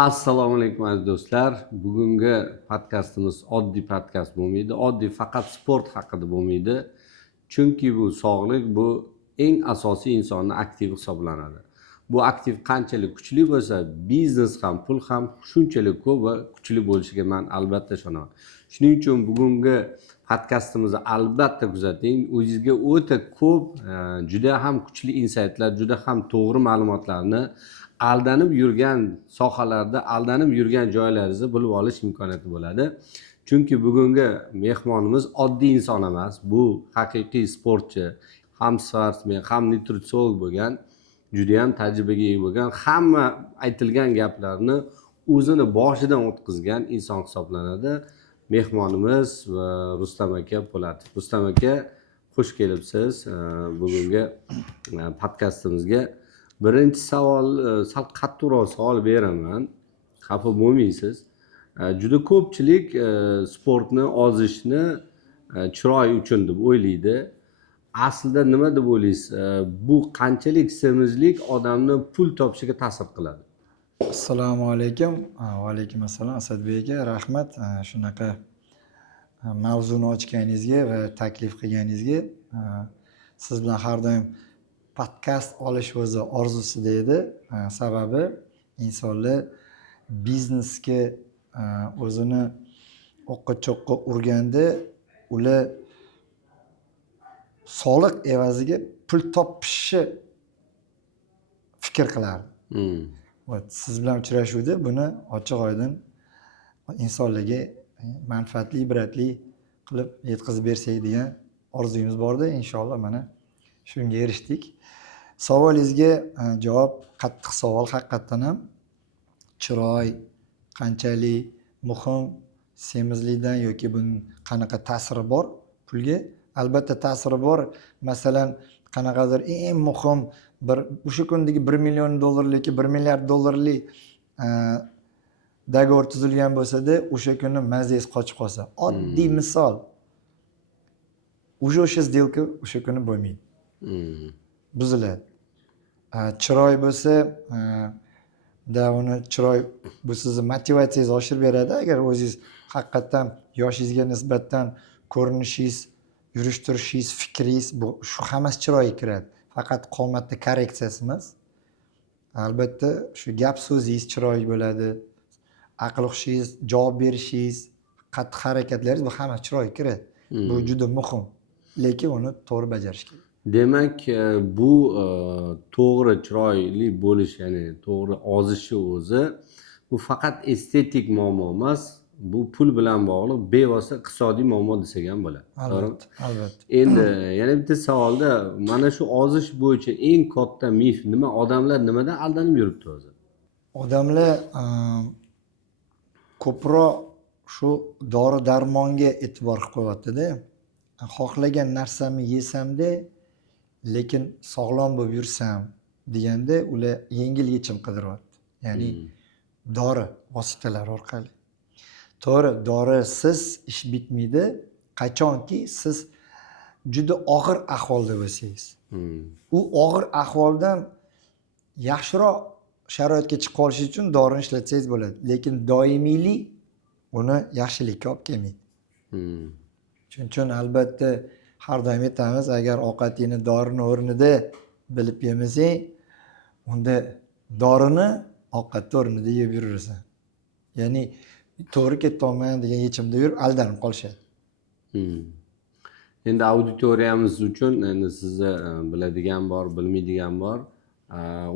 Assalomu alaykum aziz do'stlar. Bugungi podkastimiz oddiy podkast bo'lmaydi. Oddiy faqat sport haqida bo'lmaydi. Chunki bu sog'lik bu eng asosiy insonning aktivi hisoblanadi. Bu aktiv qanchalik kuchli bo'lsa, biznes ham, pul ham shunchalik ko'p va kuchli bo'lishiga men albatta ishonaman. Shuning uchun bugungi podkastimizni albatta kuzating. O'zingizga o'ta ko'p juda ham kuchli insaytlar, juda ham to'g'ri ma'lumotlarni aldanib yurgan sohalarda, aldanib yurgan joylaringizni bilib olish imkoniyati bo'ladi. Chunki bugungi mehmonimiz oddiy inson emas, bu haqiqiy sportchi, ham sportsmen, ham nutritsiolog bo'lgan, juda ham tajribaga ega bo'lgan, hamma aytilgan gaplarni o'zini boshidan o'tkazgan inson hisoblanadi. Mehmonimiz Rustam aka Po'latov. Rustam aka, xush kelibsiz bugungi podkastimizga. Birinchi savol, sal qattiqroq savol beraman. Xafa bo'lmaysiz. Juda ko'pchilik sportni ozishni chiroy uchun deb o'ylaydi. Aslida nima deb o'ylaysiz? Bu qanchalik semizlik odamni pul topishiga ta'sir qiladi? Assalomu alaykum. Va alaykum assalom Asadbek aka, rahmat shunaqa mavzuni ochganingizga va taklif qilganingizga. Siz bilan har doim podkast olish o'zi orzusida edi. Sababi insonlar biznesga o'zini o'qqa cho'qqa urganda ular soliq evaziga pul topishni fikr qilardi. Siz bilan uchrashuvda buni ochiq oydin insonlarga manfaatli, ibratli qilib yetkazib bersak degan orzuyimiz bordi. Inshaalloh mana shunga erishdik. Savolingizga javob qattiq savol, haqiqatan ham chiroy qanchalik muhim, semizlikdan yoki buning qanaqa ta'siri bor pulga? Albatta ta'siri bor. Masalan, qanaqadir eng muhim bir o'sha kundagi 1 million dollarlik, 1 milliard dollarlik dogovor tuzilgan bo'lsa-da, o'sha kuni mazangiz qochib qolsa, oddiy misol. O'sha сделка o'sha kuni bo'lmaydi. Buziladi. Chiroy bo'lsa, uni chiroy bu sizni motivatsiyangizni oshirib beradi. Agar o'zingiz haqiqatan yoshingizga nisbatan ko'rinishingiz, yurish turishingiz, fikringiz bu shu hammasi chiroyga kiradi. Faqat qomatni korreksiyasi emas. Albatta shu gap so'zingiz chiroyli bo'ladi. Aql hushingiz, javob berishingiz, qattiq harakatlaringiz bu hamma chiroyga kiradi. Bu juda muhim. Lekin uni to'g'ri bajarish kerak. Demak, bu to'g'ri chiroyli bo'lish, ya'ni to'g'ri ozishni o'zi bu faqat estetik muammo emas, bu pul bilan bog'liq bevosita iqtisodiy muammo desak ham bo'ladi. Albatta, albatta. Endi yana bitta savolda mana shu ozish bo'yicha eng katta mif nima? Odamlar nimadan aldanib yuribdi o'zi? Odamlar ko'proq shu dori-darmonga e'tibor qilib qo'yapti-da. Xohlagan narsamni yesam-da, lekin sog'lom bo'lib yursam deganda ular yengil yechim qidiryapti. Ya'ni dori vositalari orqali. To'g'ri, dorisiz ish bitmaydi. Qachonki siz juda og'ir ahvolda bo'lsangiz. U og'ir ahvoldan yaxshiroq sharoitga chiqib qolish uchun dorini ishlatsangiz bo'ladi. Lekin doimiylik uni yaxshilikka olib kelmaydi. Shuning uchun albatta har doim aytamiz, agar ovqatingni dorini o'rnida bilib yemasang, unda dorini ovqatni o'rnida yeb yurasan. Ya'ni to'g'ri ketolmayman degan yechimda yurib aldanib qolishadi. Endi auditoriyamiz uchun endi sizni biladigan bor, bilmaydigan bor.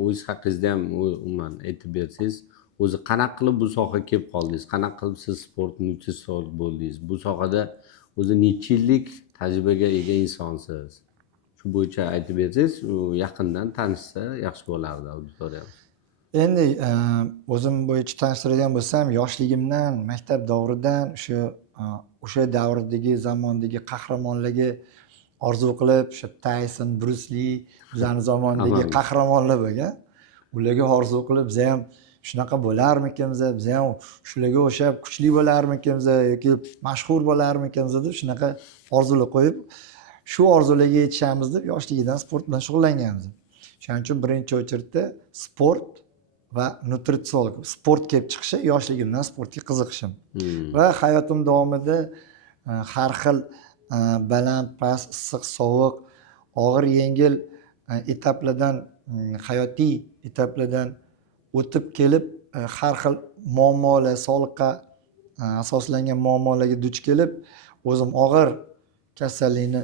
O'z haqingizda ham umuman aytib bersangiz, o'zi qanaqa qilib bu sohaga kelib qoldingiz? Qanaqa qilib siz sport nutritsiolog bo'ldingiz? Bu sohada o'zi necha yillik tajribaga ega insonsiz? Shu bo'yicha aytib bersangiz, yaqindan tanishsa yaxshi bo'lardi auditoriyamiz. Endi o'zim bo'yicha tanishtiradigan bo'lsam, yoshligimdan, maktab davridan o'sha davrdagi zamondagi qahramonlarga orzu qilib, o'sha Tyson, Bruce Lee, bizning zamondagi qahramonlar bo'lgan. Ularga orzu qilib, biz ham shunaqa bo'larmikanmiz, biz ham shularga o'xshab kuchli bo'larmikanmiz yoki mashhur bo'larmikanmiz deb shunaqa orzular qo'yib, shu orzularga yetishamiz deb yoshligidan sport bilan shug'ullanganmiz. Shuning uchun birinchi o'chirda sport va nutritsiolog sport kelib chiqishi yoshligimdan sportga qiziqishim Hmm. va hayotim davomida har xil baland past issiq sovuq og'ir yengil etaplardan hayotiy etaplardan o'tib kelib har xil muammolar sog'liqqa asoslangan muammolarga duch kelib o'zim og'ir kasallikni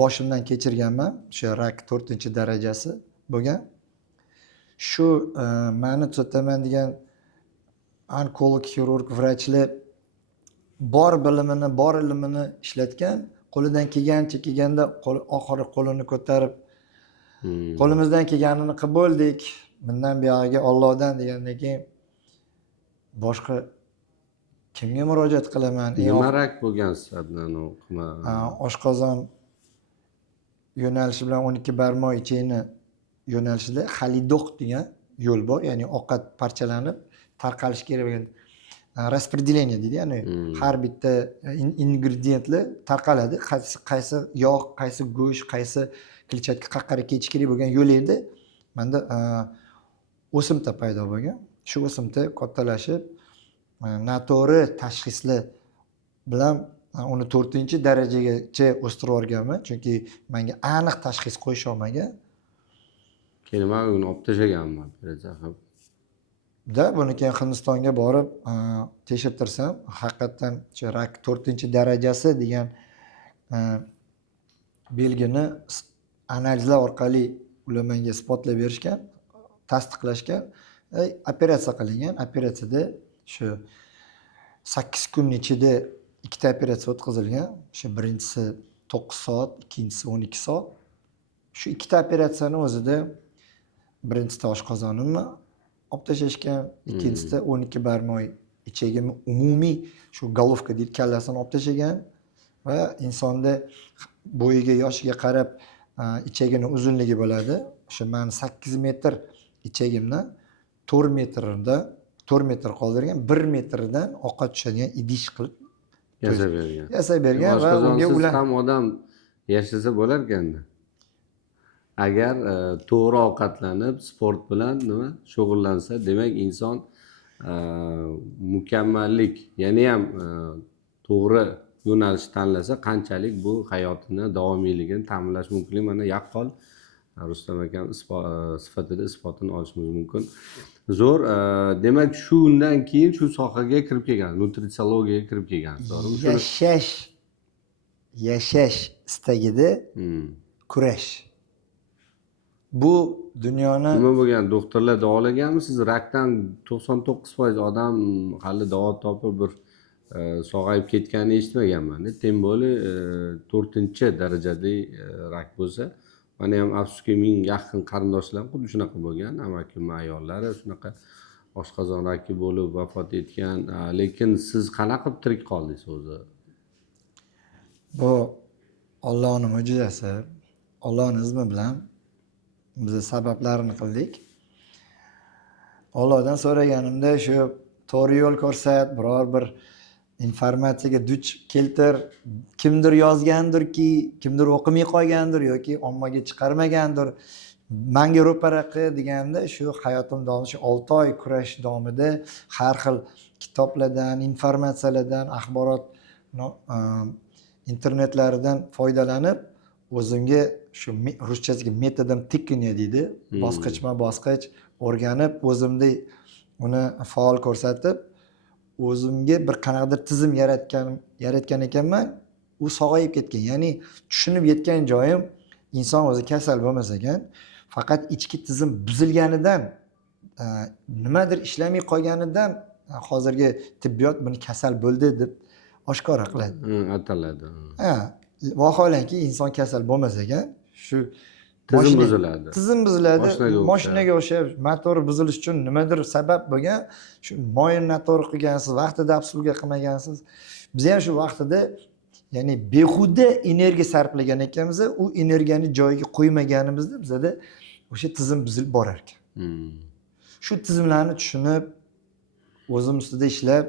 boshimdan kechirganman. O'sha rak 4-darajasi bo'lgan. Shu mani tuzataman degan onkolog xirurg vrachlar bor bilimini bor ilmini ishlatgan, qo'lidan kelganda oxiri qo'lini ko'tarib qo'limizdan kelganini qilib bo'ldik, bundan buyog'iga Allohdan degandan keyin boshqa kimga murojaat qilaman? Nima rak bo'lgan sizlardan u Oshqozon yo'nalishi bilan 12 barmoq ichakni yo'nalishida xalidoq degan yo'l bor, ya'ni ovqat parchalanib tarqalishi kerak bo'lgan распределение deydi, ya'ni har bitta ingrediyentlar tarqaladi. Qaysi yog', qaysi go'sht, qaysi kletchatka qaqqara ketishi kerak bo'lgan yo'l edi. Menda o'simta paydo bo'lgan. Shu o'simta kattalashib, noto'g'ri tashxislar bilan uni 4-darajagacha o'stirib yuborganman, chunki menga aniq tashxis qo'yisha olmagan. Keyin men uni olib tashlaganman operatsiya qilib. Buni keyin Hindistonga borib tekshirtirsam, haqiqatan shu rak 4-darajasi degan belgini analizlar orqali ular menga isbotlab berishgan, tasdiqlashgan. Operatsiya qilingan. Operatsiyada shu 8 kun ichida ikkita operatsiya o'tkazilgan. Shu birinchisi 9 soat, ikkinchisi 12 soat. Shu ikkita operatsiyani o'zida birinchisida oshqozonimni olib tashlashgan, ikkinchisida 12 barmoq ichagimni umumiy shu golovka deydi, kallasini olib tashlagan va insonda bo'yiga, yoshiga qarab ichagini uzunligi bo'ladi. O'sha men 8 metr ichagimdan 4 metr qoldirgan, 1 metrdan ovqat tushadigan idish qilib yasab bergan va unga ular ham odam yashasa bo'lar ekanda. Agar to'g'ri ovqatlanib, sport bilan shug'ullansa, demak inson mukammallik, ya'ni ham to'g'ri yo'nalish tanlasa, qanchalik bu hayotini davomiyligini ta'minlash mumkin. Mana yaqqol Rustam akam sifatida isbotini olishimiz mumkin. Zo'r. Demak, shundan keyin shu sohaga kirib kelgan, nutritsiologiyaga kirib kelgan. To'g'rimi? Yashash istagida kurash. Bu dunyoni nima bo'lgan? Doktorlar davolaganmi? Siz rakdan 99% odam hali davo topib bir sog'ayib ketganini eshitmaganman. Tem bo'li 4-darajali rak bo'lsa, mana ham afsuski men yaqin qarindoshlarim xuddi shunaqa bo'lgan, amakim ayollari shunaqa oshqozon raki bo'lib vafot etgan. Lekin siz qanaqa qilib tirik qoldingiz o'zi? Bu Allohning mo'jizasi. Allohning izni bilan biz sabablarini qildik. Allohdan so'raganimda shu to'g'ri yo'l ko'rsat, biror bir informatsiyaga duch keltir, kimdir yozgandirki, kimdir o'qimay qolgandir yoki ommaga chiqarmagandir, menga ro'para qil deganda shu hayotim davomida shu 6 oy kurash davomida har xil kitoblardan, informatsiyalardan, axborot internetlaridan foydalanib o'zimga shu ruschasiga metodim тыкания deydi, bosqichma-bosqich o'rganib, o'zimda uni faol ko'rsatib, o'zimga bir qanaqadir tizim yaratgan ekanman. U sog'ayib ketgan. Ya'ni tushunib yetgan joyim, inson o'zi kasal bo'lmas ekan, faqat ichki tizim buzilganidan, nimadir ishlamay qolganidan hozirgi tibbiyot buni kasal bo'ldi deb oshkora qiladi. Ataladi. Vaholanki inson kasal bo'lmas ekan, shu tizim buziladi. Mashinaga o'xshab motor buzilish uchun nimadir sabab bo'lgan, shu moyni noto'g'ri qilgansiz, vaqtida obsluga qilmagansiz. Biz ham shu vaqtida, ya'ni behuda energiya sarflagan ekanmiz, u energiyani joyiga qo'ymaganimizda bizda o'sha tizim buzilib borar ekan. Shu tizimlarni tushunib, o'zim ustida ishlab,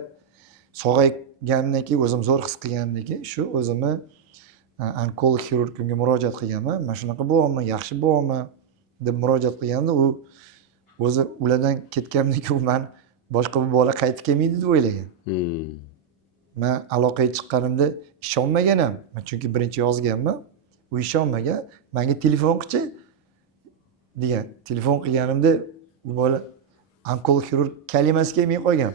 sog'aygandan keyin o'zim zo'r his qilgandan keyin shu o'zimni onkolog xirurgimga murojaat qilganman. Men shunaqa bo'lyapman, yaxshi bo'lyapman deb murojaat qilganda u o'zi ulardan ketganimdan man boshqa bir bola qaytib kelmaydi deb o'ylagan. Hmm. Man aloqaga chiqqanimda ishonmagan ham. Men chunki birinchi yozganman. U ishonmagan. Menga telefon qilchi degan. Telefon qilganimda u bola onkol xirurg kalimasi kelmay qolgan.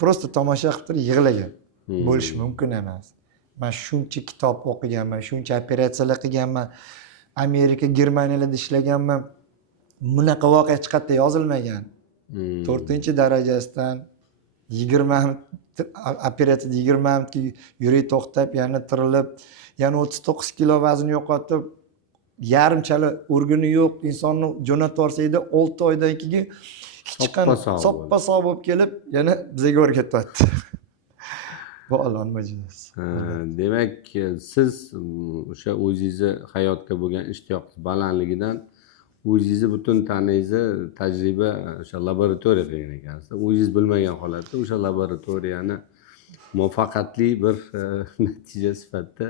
Prosta tomosha qilib turib yig'lagan. Bo'lishi mumkin emas. Men shuncha kitob o'qiganman, shuncha operatsiyalar qilganman. Amerika, Germaniyalarda ishlaganman. Bunaqa voqea hech qayerda yozilmagan. 4-darajasidan 20 operatsiyada 20 minutga yurak to'xtab, yana tirilib, yana 39 kilo vazn yo'qotib, yarimchala organi yo'q insonni jo'natib yuborsa edi, 6 oydan keyin hech qanday soppa-sog' bo'lib kelib, yana bizga o'rgatyapti. Bu Allohning mo'jizasi. Demak, siz o'sha o'zingizni hayotga bo'lgan ishtiyoqingiz balandligidan o'zingizni butun tanangizni tajriba o'sha laboratoriya qilgan ekansiz. O'zingiz bilmagan holatda o'sha laboratoriyani muvaffaqiyatli bir natija sifatida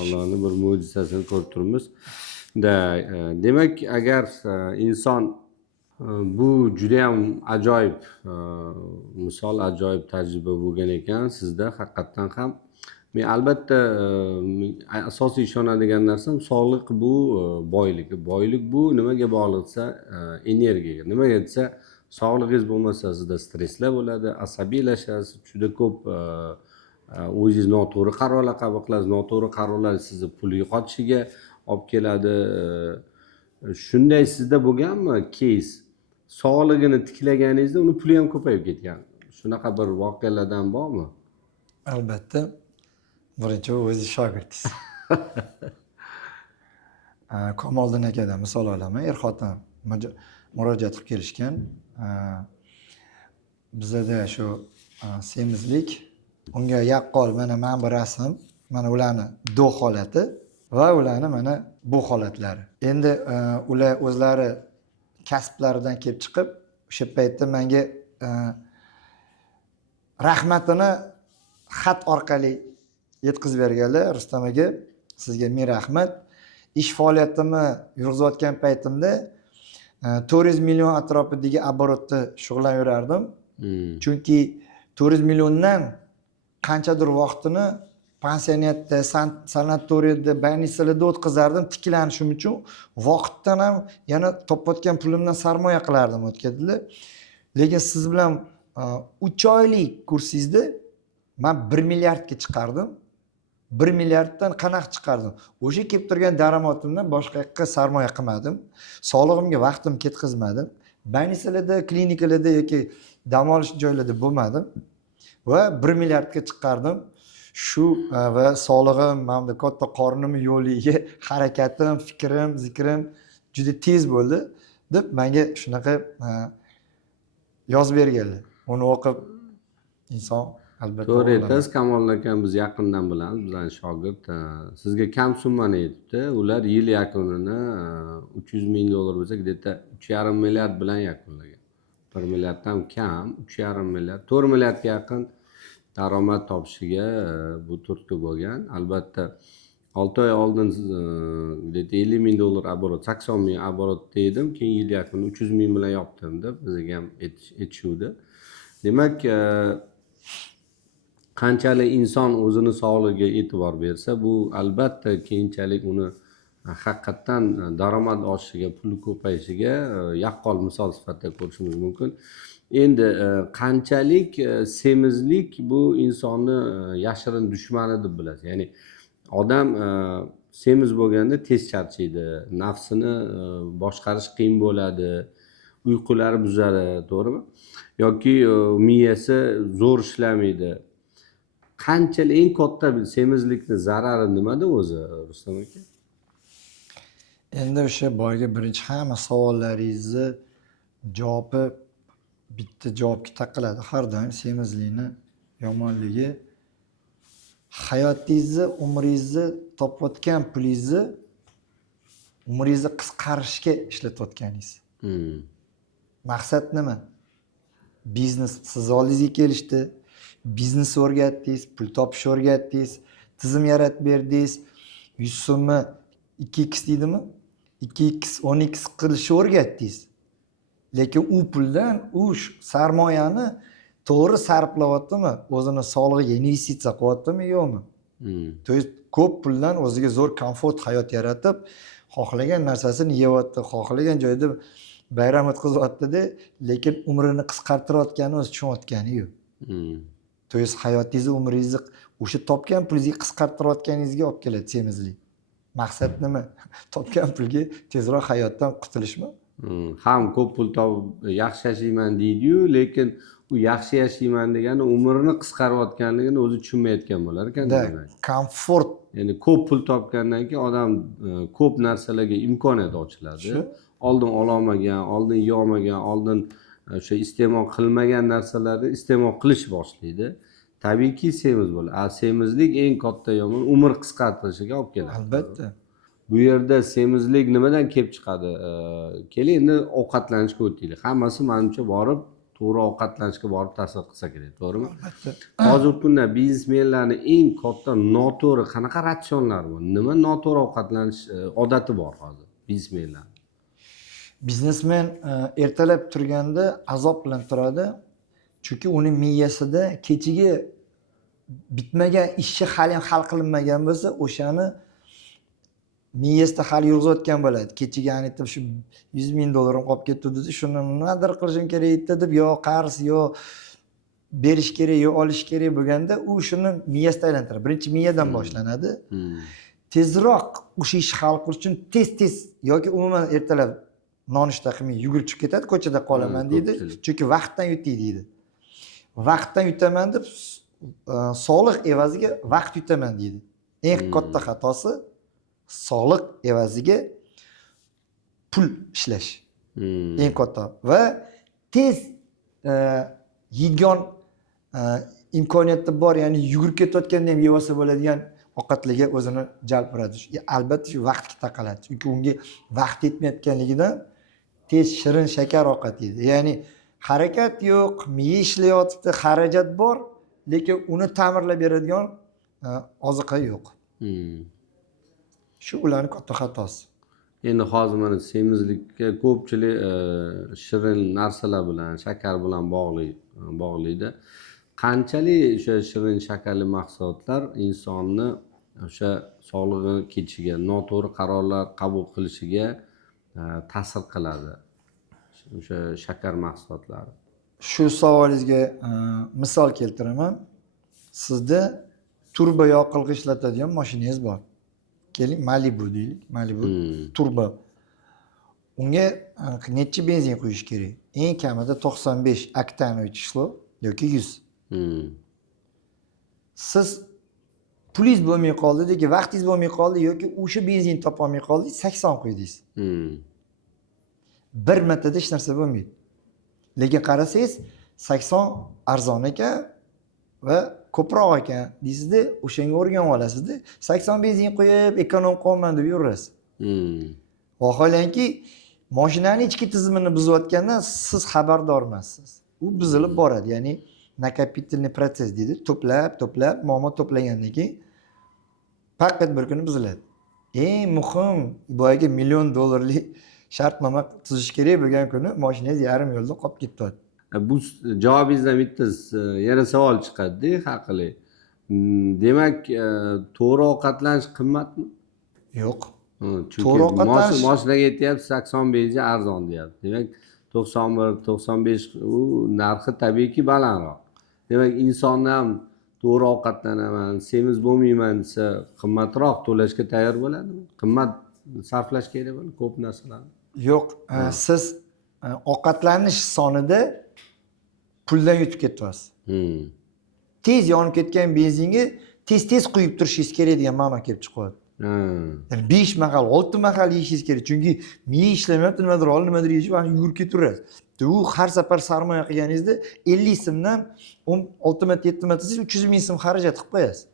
Allohning bir mo'jizasini ko'rib turibmiz. Demak, agar inson bu juda ham ajoyib misol, ajoyib tajriba bo'lgan ekan sizda haqiqatdan ham. Men albatta asosiy ishonadigan narsam sog'liq bu boylik. Boylik bu nimaga bog'liq desa energiyaga. Nimaga desa sog'lig'ingiz bo'lmasa sizda stresslar bo'ladi, asabiylashasiz, juda ko'p o'zingiz noto'g'ri qarorlar qabul qilasiz. Noto'g'ri qarorlar sizni pul yo'qotishiga olib keladi. Shunday sizda bo'lganmi keys? Sog'lig'ini tiklaganingizda uni puli ham ko'payib ketgan. Shunaqa bir voqealardan bormi? Albatta. Birinchi o'zi shogirdingiz. Kamoliddin akadan misol olaman. Er-xotin murojaat qilib kelishgan. Bizada shu semizlik, unga yaqqol mana bu rasm, mana ularni do holati va ularni mana bu holatlari. Endi ular o'zlari kasblaridan kelib chiqib, o'sha paytda menga rahmatini xat orqali yetkazib berganlar. Rustam aka, sizga ming rahmat. Ish faoliyatimni yurg'izayotgan paytimda 400 million atrofidagi оборотda shug'ullanardim. Chunki 400 milliondan qanchadir vaqtini pensionatda, sanatoriyada, больницаlarda o'tkazardim tiklanishim uchun. Vaqtdan ham yana topayotgan pulimdan sarmoya qilardim o'tkazdilar. Lekin siz bilan 3 oylik kursingizda men 1 milliardga chiqardim. 1 milliarddan qanaqa chiqardim? O'sha kelib turgan daromadimdan boshqa yoqqa sarmoya qilmadim. Sog'lig'imga vaqtim ketkazmadim. Больницаlarda, klinikalarda yoki dam olish joylarda bo'lmadim va 1 milliardga chiqardim. Shu va sog'lig'im, mana katta qornim yo'liga harakatim, fikrim, zikrim juda tez bo'ldi deb menga shunaqa yozib berganlar. Uni o'qib inson albatta to'g'ri aytasiz. Kamoliddin akam biz yaqindan bilamiz, bizning shogird. Sizga kam summani aytibdi. Ular yil yakunini 300 ming dollar bo'lsa, где-то 3,5 milliard bilan yakunlagan. 1 milliarddan kam, 3,5 milliard, 4 milliardga yaqin daromad topishiga bu turtki bo'lgan. Albatta 6 oy oldin где-то 50 ming dollar оборот, 80 ming оборот dedim, keyin yil yakuni 300 ming bilan yopdim deb bizga ham aytishuvdi. Demak, qanchalik inson o'zini sog'lig'iga e'tibor bersa, bu albatta keyinchalik uni haqiqatdan daromad oshishiga, puli ko'payishiga yaqqol misol sifatida ko'rishimiz mumkin. Endi qanchalik semizlik bu insonni yashirin dushmani deb bilasiz. Ya'ni odam semiz bo'lganda tez charchaydi, nafsini boshqarish qiyin bo'ladi, uyqulari buzadi, to'g'rimi? Yoki miyasi zo'r ishlamaydi. Qanchalik eng katta semizlikning zarari nimada o'zi, Rustam aka? Endi o'sha boyga birinchi hamma savollaringizni javobi bitta javobga taqaladi. Har doim semizlikni yomonligi hayotingizni, umringizni, topayotgan pulingizni umringizni qisqarishga ishlatayotganingiz. Maqsad nima? Biznes siz oldingizga kelishdi, biznes o'rgatdingiz, pul topishni o'rgatdingiz, tizim yaratib berdingiz, 100 so'mni 2x deydimi? 2x 10x qilishni o'rgatdingiz. lekin u puldan sarmoyani to'g'ri sarflayaptimi, o'zini sog'lig'iga investitsiya qilyaptimi yo'qmi? То есть ko'p puldan o'ziga zo'r komfort hayot yaratib, xohlagan narsasini yeyapti, xohlagan joyda bayram o'tkazyapti-da, lekin umrini qisqartirayotgani o'zi tushunayotgani yo'q. То есть hayotingizni, umringizni o'sha topgan pulingizga qisqartirayotganingizga olib keladi semizlik. Maqsad nima? Topgan pulga tezroq hayotdan qutulishmi? Ham ko'p pul topib yaxshi yashayman deydi-yu, lekin u yaxshi yashayman degani umrini qisqarayotganligini o'zi tushunmayotgan bo'lar ekan demak. Komfort. Ya'ni ko'p pul topgandan keyin odam ko'p narsalarga imkoniyat ochiladi. Oldin ololmagan, oldin yeyolmagan, oldin o'sha iste'mol qilmagan narsalarni iste'mol qilish boshlaydi. Tabiiyki semiz bo'ladi. Semizlik eng katta yomon umr qisqartirishiga olib keladi. Albatta. Bu yerda semizlik nimadan kelib chiqadi? Keling endi ovqatlanishga o'taylik. Hammasi menimcha borib to'g'ri ovqatlanishga borib ta'sir qilsa kerak, to'g'rimi? Albatta. Hozirgi kunda biznesmenlarning eng katta noto'g'ri qanaqa ratsionlar bor? Nima noto'g'ri ovqatlanish odati bor hozir biznesmenlar? Biznesmen ertalab turganda azob bilan turadi. Chunki uni miyasida kechagi bitmagan ishi hali ham hal qilinmagan bo'lsa, o'shani miyasida hali yurg'izayotgan bo'ladi. Kechiga aytib shu 100 ming dollarim qolib ketdi dedi, shuni nimadir qilishim kerak edi deb, yo qarz, yo berish kerak, yo olish kerak bo'lganda, u shuni miyasida aylantiradi. Birinchi miyadan boshlanadi. Tezroq o'sha ishni hal qilish uchun tez yoki umuman ertalab nonushta qilmay yugurib chiqib ketadi, ko'chada qolaman deydi. Chunki vaqtdan yutay deydi. Vaqtdan yutaman deb sog'liq evaziga vaqt yutaman deydi. Eng katta xatosi sog'liq evaziga pul ishlash. Eng katta va tez yeydigan imkoniyati bor, ya'ni yugurib ketayotganda ham yeb olsa bo'ladigan ovqatlarga o'zini jalb qiladi. Albatta shu vaqtga taqaladi. Chunki unga vaqt yetmayotganligidan tez shirin shakar ovqat yeydi. Ya'ni harakat yo'q, miya ishlayotibdi, xarajat bor, lekin uni ta'mirlab beradigan oziqa yo'q. Shu ularning katta xatosi. Endi hozir mana semizlikka ko'pchilik shirin narsalar bilan, shakar bilan bog'laydi. Qanchalik o'sha shirin shakarli mahsulotlar insonni o'sha sog'lig'i kechishiga, noto'g'ri qarorlar qabul qilishiga ta'sir qiladi? O'sha shakar mahsulotlari. Shu savolingizga misol keltiraman. Sizda turbo yoqilg'i ishlatadigan mashinangiz bor. Keling, Malibu deylik. Malibu turbo. Unga necha benzin quyish kerak? Eng kamida 95 oktanoviy chislov yoki 100. Siz pulingiz bo'lmay qoldi, yoki vaqtingiz bo'lmay qoldi, yoki o'sha benzin topa olmay qoldingiz, 80 qo'ydingiz. Bir martada hech narsa bo'lmaydi. Lekin qarasangiz 80 arzon ekan va ko'proq ekan deysizda, o'shanga o'rganib olasizda, 80 benzin qo'yib ekonom qilman deb yurasiz. Vaholanki mashinaning ichki tizimini buzayotgandan siz xabardor emassiz. U buzilib boradi, ya'ni nakopitelniy proses deydi. To'plab, muammo to'plagandan keyin faqat bir kuni buziladi. Eng muhim boyaga $1 million shartnoma tuzish kerak bo'lgan kuni mashinangiz yarim yo'lda qolib ketdi. Bu javobingizdan bitta yana savol chiqadi-da, haqli. Demak, to'g'ri ovqatlanish qimmatmi? Yo'q. To'g'ri ovqatlanish mashinaga yetyapti, 80 benzin arzon deyapti. Demak, 91, 95 u narxi tabiiyki balandroq. Demak, insonni ham to'g'ri ovqatlanaman, semiz bo'lmayman desa, qimmatroq to'lashga tayyor bo'ladimi? Qimmat sarflash kerak bo'ladi ko'p narsalarni. Yo'q, siz ovqatlanish sonida puldan yutib ketyapsiz. Tez yonib ketgan benzinga tez quyib turishingiz kerak degan ma'no kelib chiqadi. Ya'ni 5 mahal, 6 mahal yeyishingiz kerak. Chunki miya ishlamayapti, nimadir yeyishib, yugurib ketaverasiz. U har safar sarmoya qilganingizda 50 so'mdan 6 marta 7 marta 300 ming so'm xarajat qilib qo'yasiz.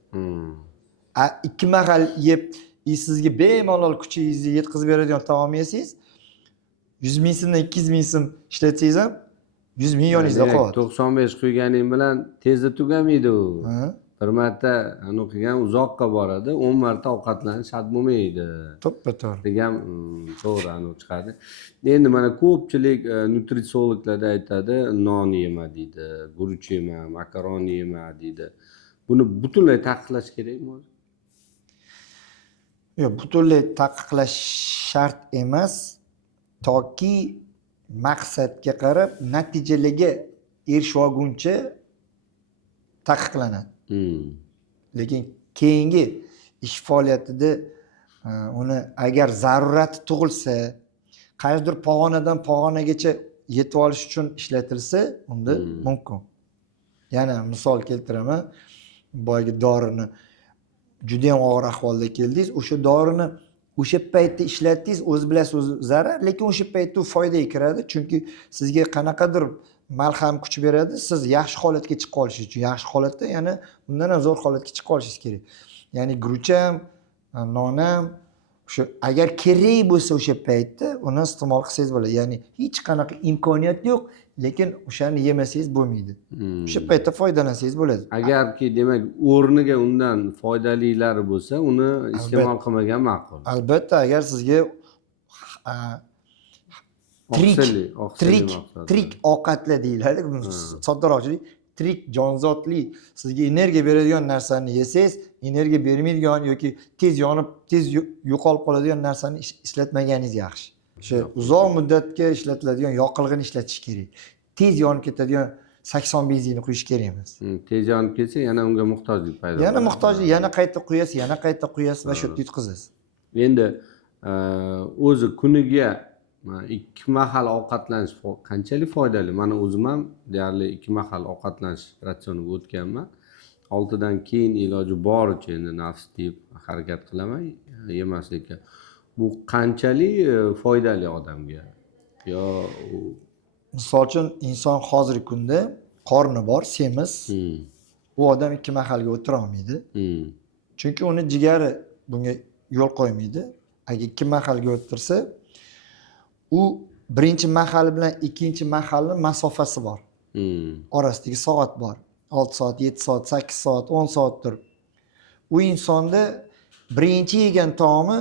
2 mahal yeb, sizga bemalol kuchingizni yetkazib beradigan taom yesangiz, 100 ming so'mdan 200 ming so'm ishlatsangiz ham 100 ming yoningizda qoladi. 95 quyganing bilan tezda tugamaydi u. bir marta o'qigan uzoqqa boradi, 10 marta ovqatlanish shart bo'lmaydi To'ppa to'g'ri. degan to'g'ri chiqadi. Endi mana ko'pchilik nutritsiologlar aytadi, non yema deydi, guruch yema, makaron yema deydi. Buni butunlay taqiqlash kerakmi o'zi? Yo'q, butunlay taqiqlash shart emas, toki maqsadga qarab natijalarga erishib olguncha taqiqlanadi. Lekin keyingi ish faoliyatida uni agar zarurati tug'ilsa, qaysidir pog'onadan pog'onagacha yetib olish uchun ishlatilsa, unda mumkin. Yana misol keltiraman, boyagi dorini juda ham og'ir ahvolda keldingiz, o'sha dorini o'sha paytda ishlatdingiz, o'zi bilasiz o'zi zarar, lekin o'sha paytda u foydaga kiradi, chunki sizga qanaqadir malham kuch beradi, siz yaxshi holatga chiqib qolishingiz uchun, yaxshi holatda yana undan ham zo'r holatga chiqib qolishingiz kerak. Ya'ni guruch ham, non ham o'sha agar kerak bo'lsa o'sha paytda uni iste'mol qilsangiz bo'ladi. Ya'ni hech qanaqa imkoniyat yo'q, lekin o'shani yemasangiz bo'lmaydi. O'sha paytda foydalansangiz bo'ladi. Agarki demak o'rniga undan foydalilari bo'lsa, uni iste'mol qilmagan ma'qul. Albatta, agar sizga tirik ovqatlar deyiladi, soddaroqchilik, tirik jonzotli sizga energiya beradigan narsani yesangiz, energiya bermaydigan yoki tez yonib, tez yo'qolib qoladigan narsani ishlatmaganingiz yaxshi. O'sha uzoq muddatga ishlatiladigan yoqilg'ini ishlatish kerak. Tez yonib ketadigan 80 benzinni quyish kerak emas. Tez yonib ketsa, yana unga muhtojlik paydo bo'ladi. Yana muhtojlik, yana qayta quyasiz, yana qayta quyasiz va shu yerda yutqizasiz. Endi o'zi kuniga 2 mahal ovqatlanish qanchalik foydali? Mana o'zim ham deyarli 2 mahal ovqatlanish ratsioniga o'tganman. 6 dan keyin iloji boricha endi nafs deb harakat qilaman yemaslikka. Bu qanchalik foydali odamga? Yo Misol uchun inson hozirgi kunda qorni bor, semiz, u odam 2 mahalga o'tira olmaydi. Chunki uni jigari bunga yo'l qo'ymaydi. Agar 2 mahalga o'tirsa, u birinchi mahal bilan ikkinchi mahalning masofasi bor. Orasidagi soat bor. 6 soat, 7 soat, 8 soat, 10 soatdir. U insonda birinchi yegan taomi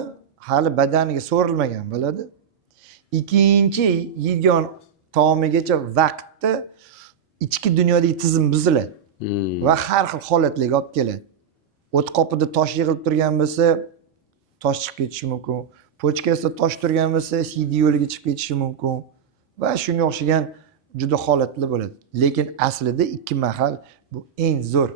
hali badaniga so'rilmagan bo'ladi. Ikkinchi yegan taomigacha vaqtda ichki dunyodagi tizim buziladi va har xil holatlarga olib keladi. O't qopida tosh yig'ilib turgan bo'lsa, tosh chiqib ketishi mumkin. Pochkasida tosh turgan bo'lsa, siydi yo'liga chiqib ketishi mumkin va shunga o'xshagan juda holatlar bo'ladi. Lekin aslida 2 mahal bu eng zo'r,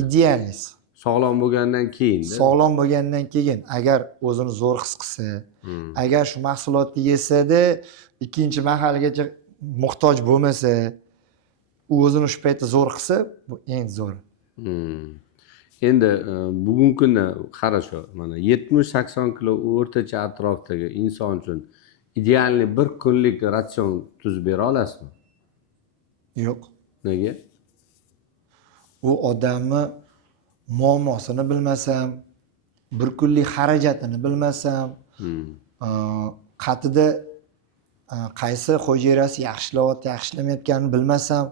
idealnisi. Sog'lom bo'lgandan keyin. Sog'lom bo'lgandan keyin agar o'zini zo'r his qilsa, agar shu mahsulotni yesa-da, ikkinchi mahalgacha muhtoj bo'lmasa, u o'zini shu paytda zo'r qilsa, bu eng zo'ri. Endi bugungi kunda qarash, mana 70-80 kilo o'rtacha atrofdagi inson uchun idealni bir kunlik ratsion tuzib bera olasizmi? Yo'q. Nega? U odamni muammosini bilmasam, bir kunlik xarajatini bilmasam, qatida qaysi hujayrasi yaxshilayapti, yaxshilamayotganini bilmasam,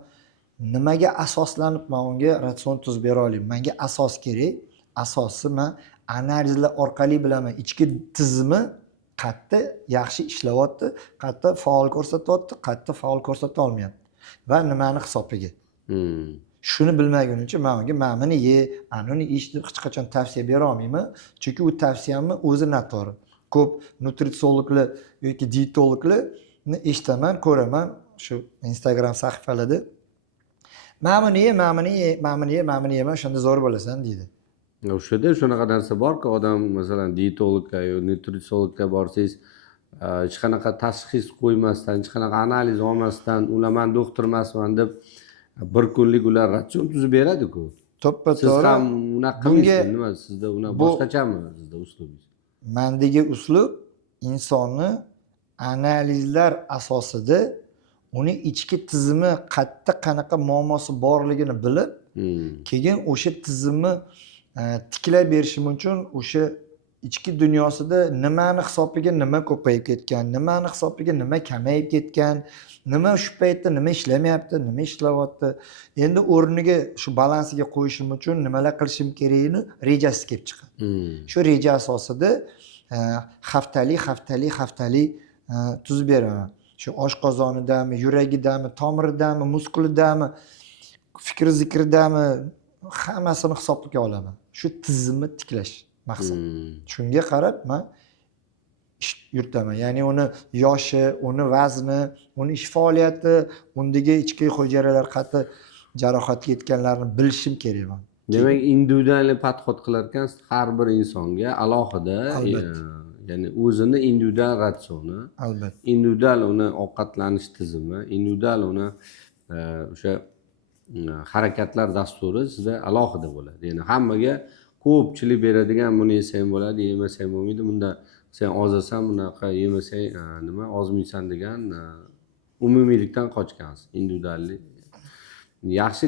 nimaga asoslanib men unga ratsion tuzib bera olayman? Menga asos kerak. Asosi men analizlar orqali bilaman. Ichki tizimi qayerda yaxshi ishlayapti, qayerda faol ko'rsatyapti, qayerda faol ko'rsata olmayapti va nimani hisobiga. Shuni bilmagunimcha men unga mana buni ye, anuni ich deb hech qachon tavsiya bera olmayman. Chunki u tavsiyamni o'zi noto'g'ri. Ko'p nutritsiologlar yoki dietologlarni eshitaman, ko'raman shu Instagram sahifalarida. Mana buni ye, mana buni ye, mana buni ye, mana buni yema, shunda zo'r bo'lasan deydi. O'shada shunaqa narsa borki, odam masalan dietologga yoki nutritsiologga borsangiz, hech qanaqa tashxis qo'ymasdan, hech qanaqa analiz olmasdan, ular men doktor emasman deb bir kunlik ular ratsion tuzib beradi-ku. To'ppa Siz to'g'ri. ham unaqa qilmaysiz, nima sizda unaqa boshqachami sizda uslubingiz? Mendagi uslub insonni analizlar asosida uni ichki tizimi qayerda qanaqa muammosi borligini bilib, keyin o'sha tizimni tiklab berishim uchun o'sha ichki dunyosida nimani hisobiga nima ko'payib ketgan, nimani hisobiga nima kamayib ketgan, nima shu paytda nima ishlamayapti, nima ishlayapti. Endi o'rniga shu balansiga qo'yishim uchun nimalar qilishim kerakligini rejasi kelib chiqadi. Shu reja asosida haftalik tuzib beraman. Shu oshqozonidami, yuragidami, tomiridami, muskulidami, fikr zikridami hammasini hisobga olaman. Shu tizimni tiklash maqsad. Shunga qarab men ish yuritaman. Ya'ni uni yoshi, uni vazni, uni ish faoliyati, undagi ichki hujayralar qat'i jarohatga yetganlarni bilishim kerak men. Demak, individual podxod qilar ekansiz har bir insonga alohida, ya'ni o'zini individual ratsioni, Albatta. individual uni ovqatlanish tizimi, individual uni o'sha harakatlar dasturi sizda alohida bo'ladi. Ya'ni hammaga ko'pchilik beradigan buni yesang bo'ladi, yemasang bo'lmaydi, bunda sen ozasan, bunaqa yemasang nima ozmaysan degan umumiylikdan qochgansiz, individuallik. Yaxshi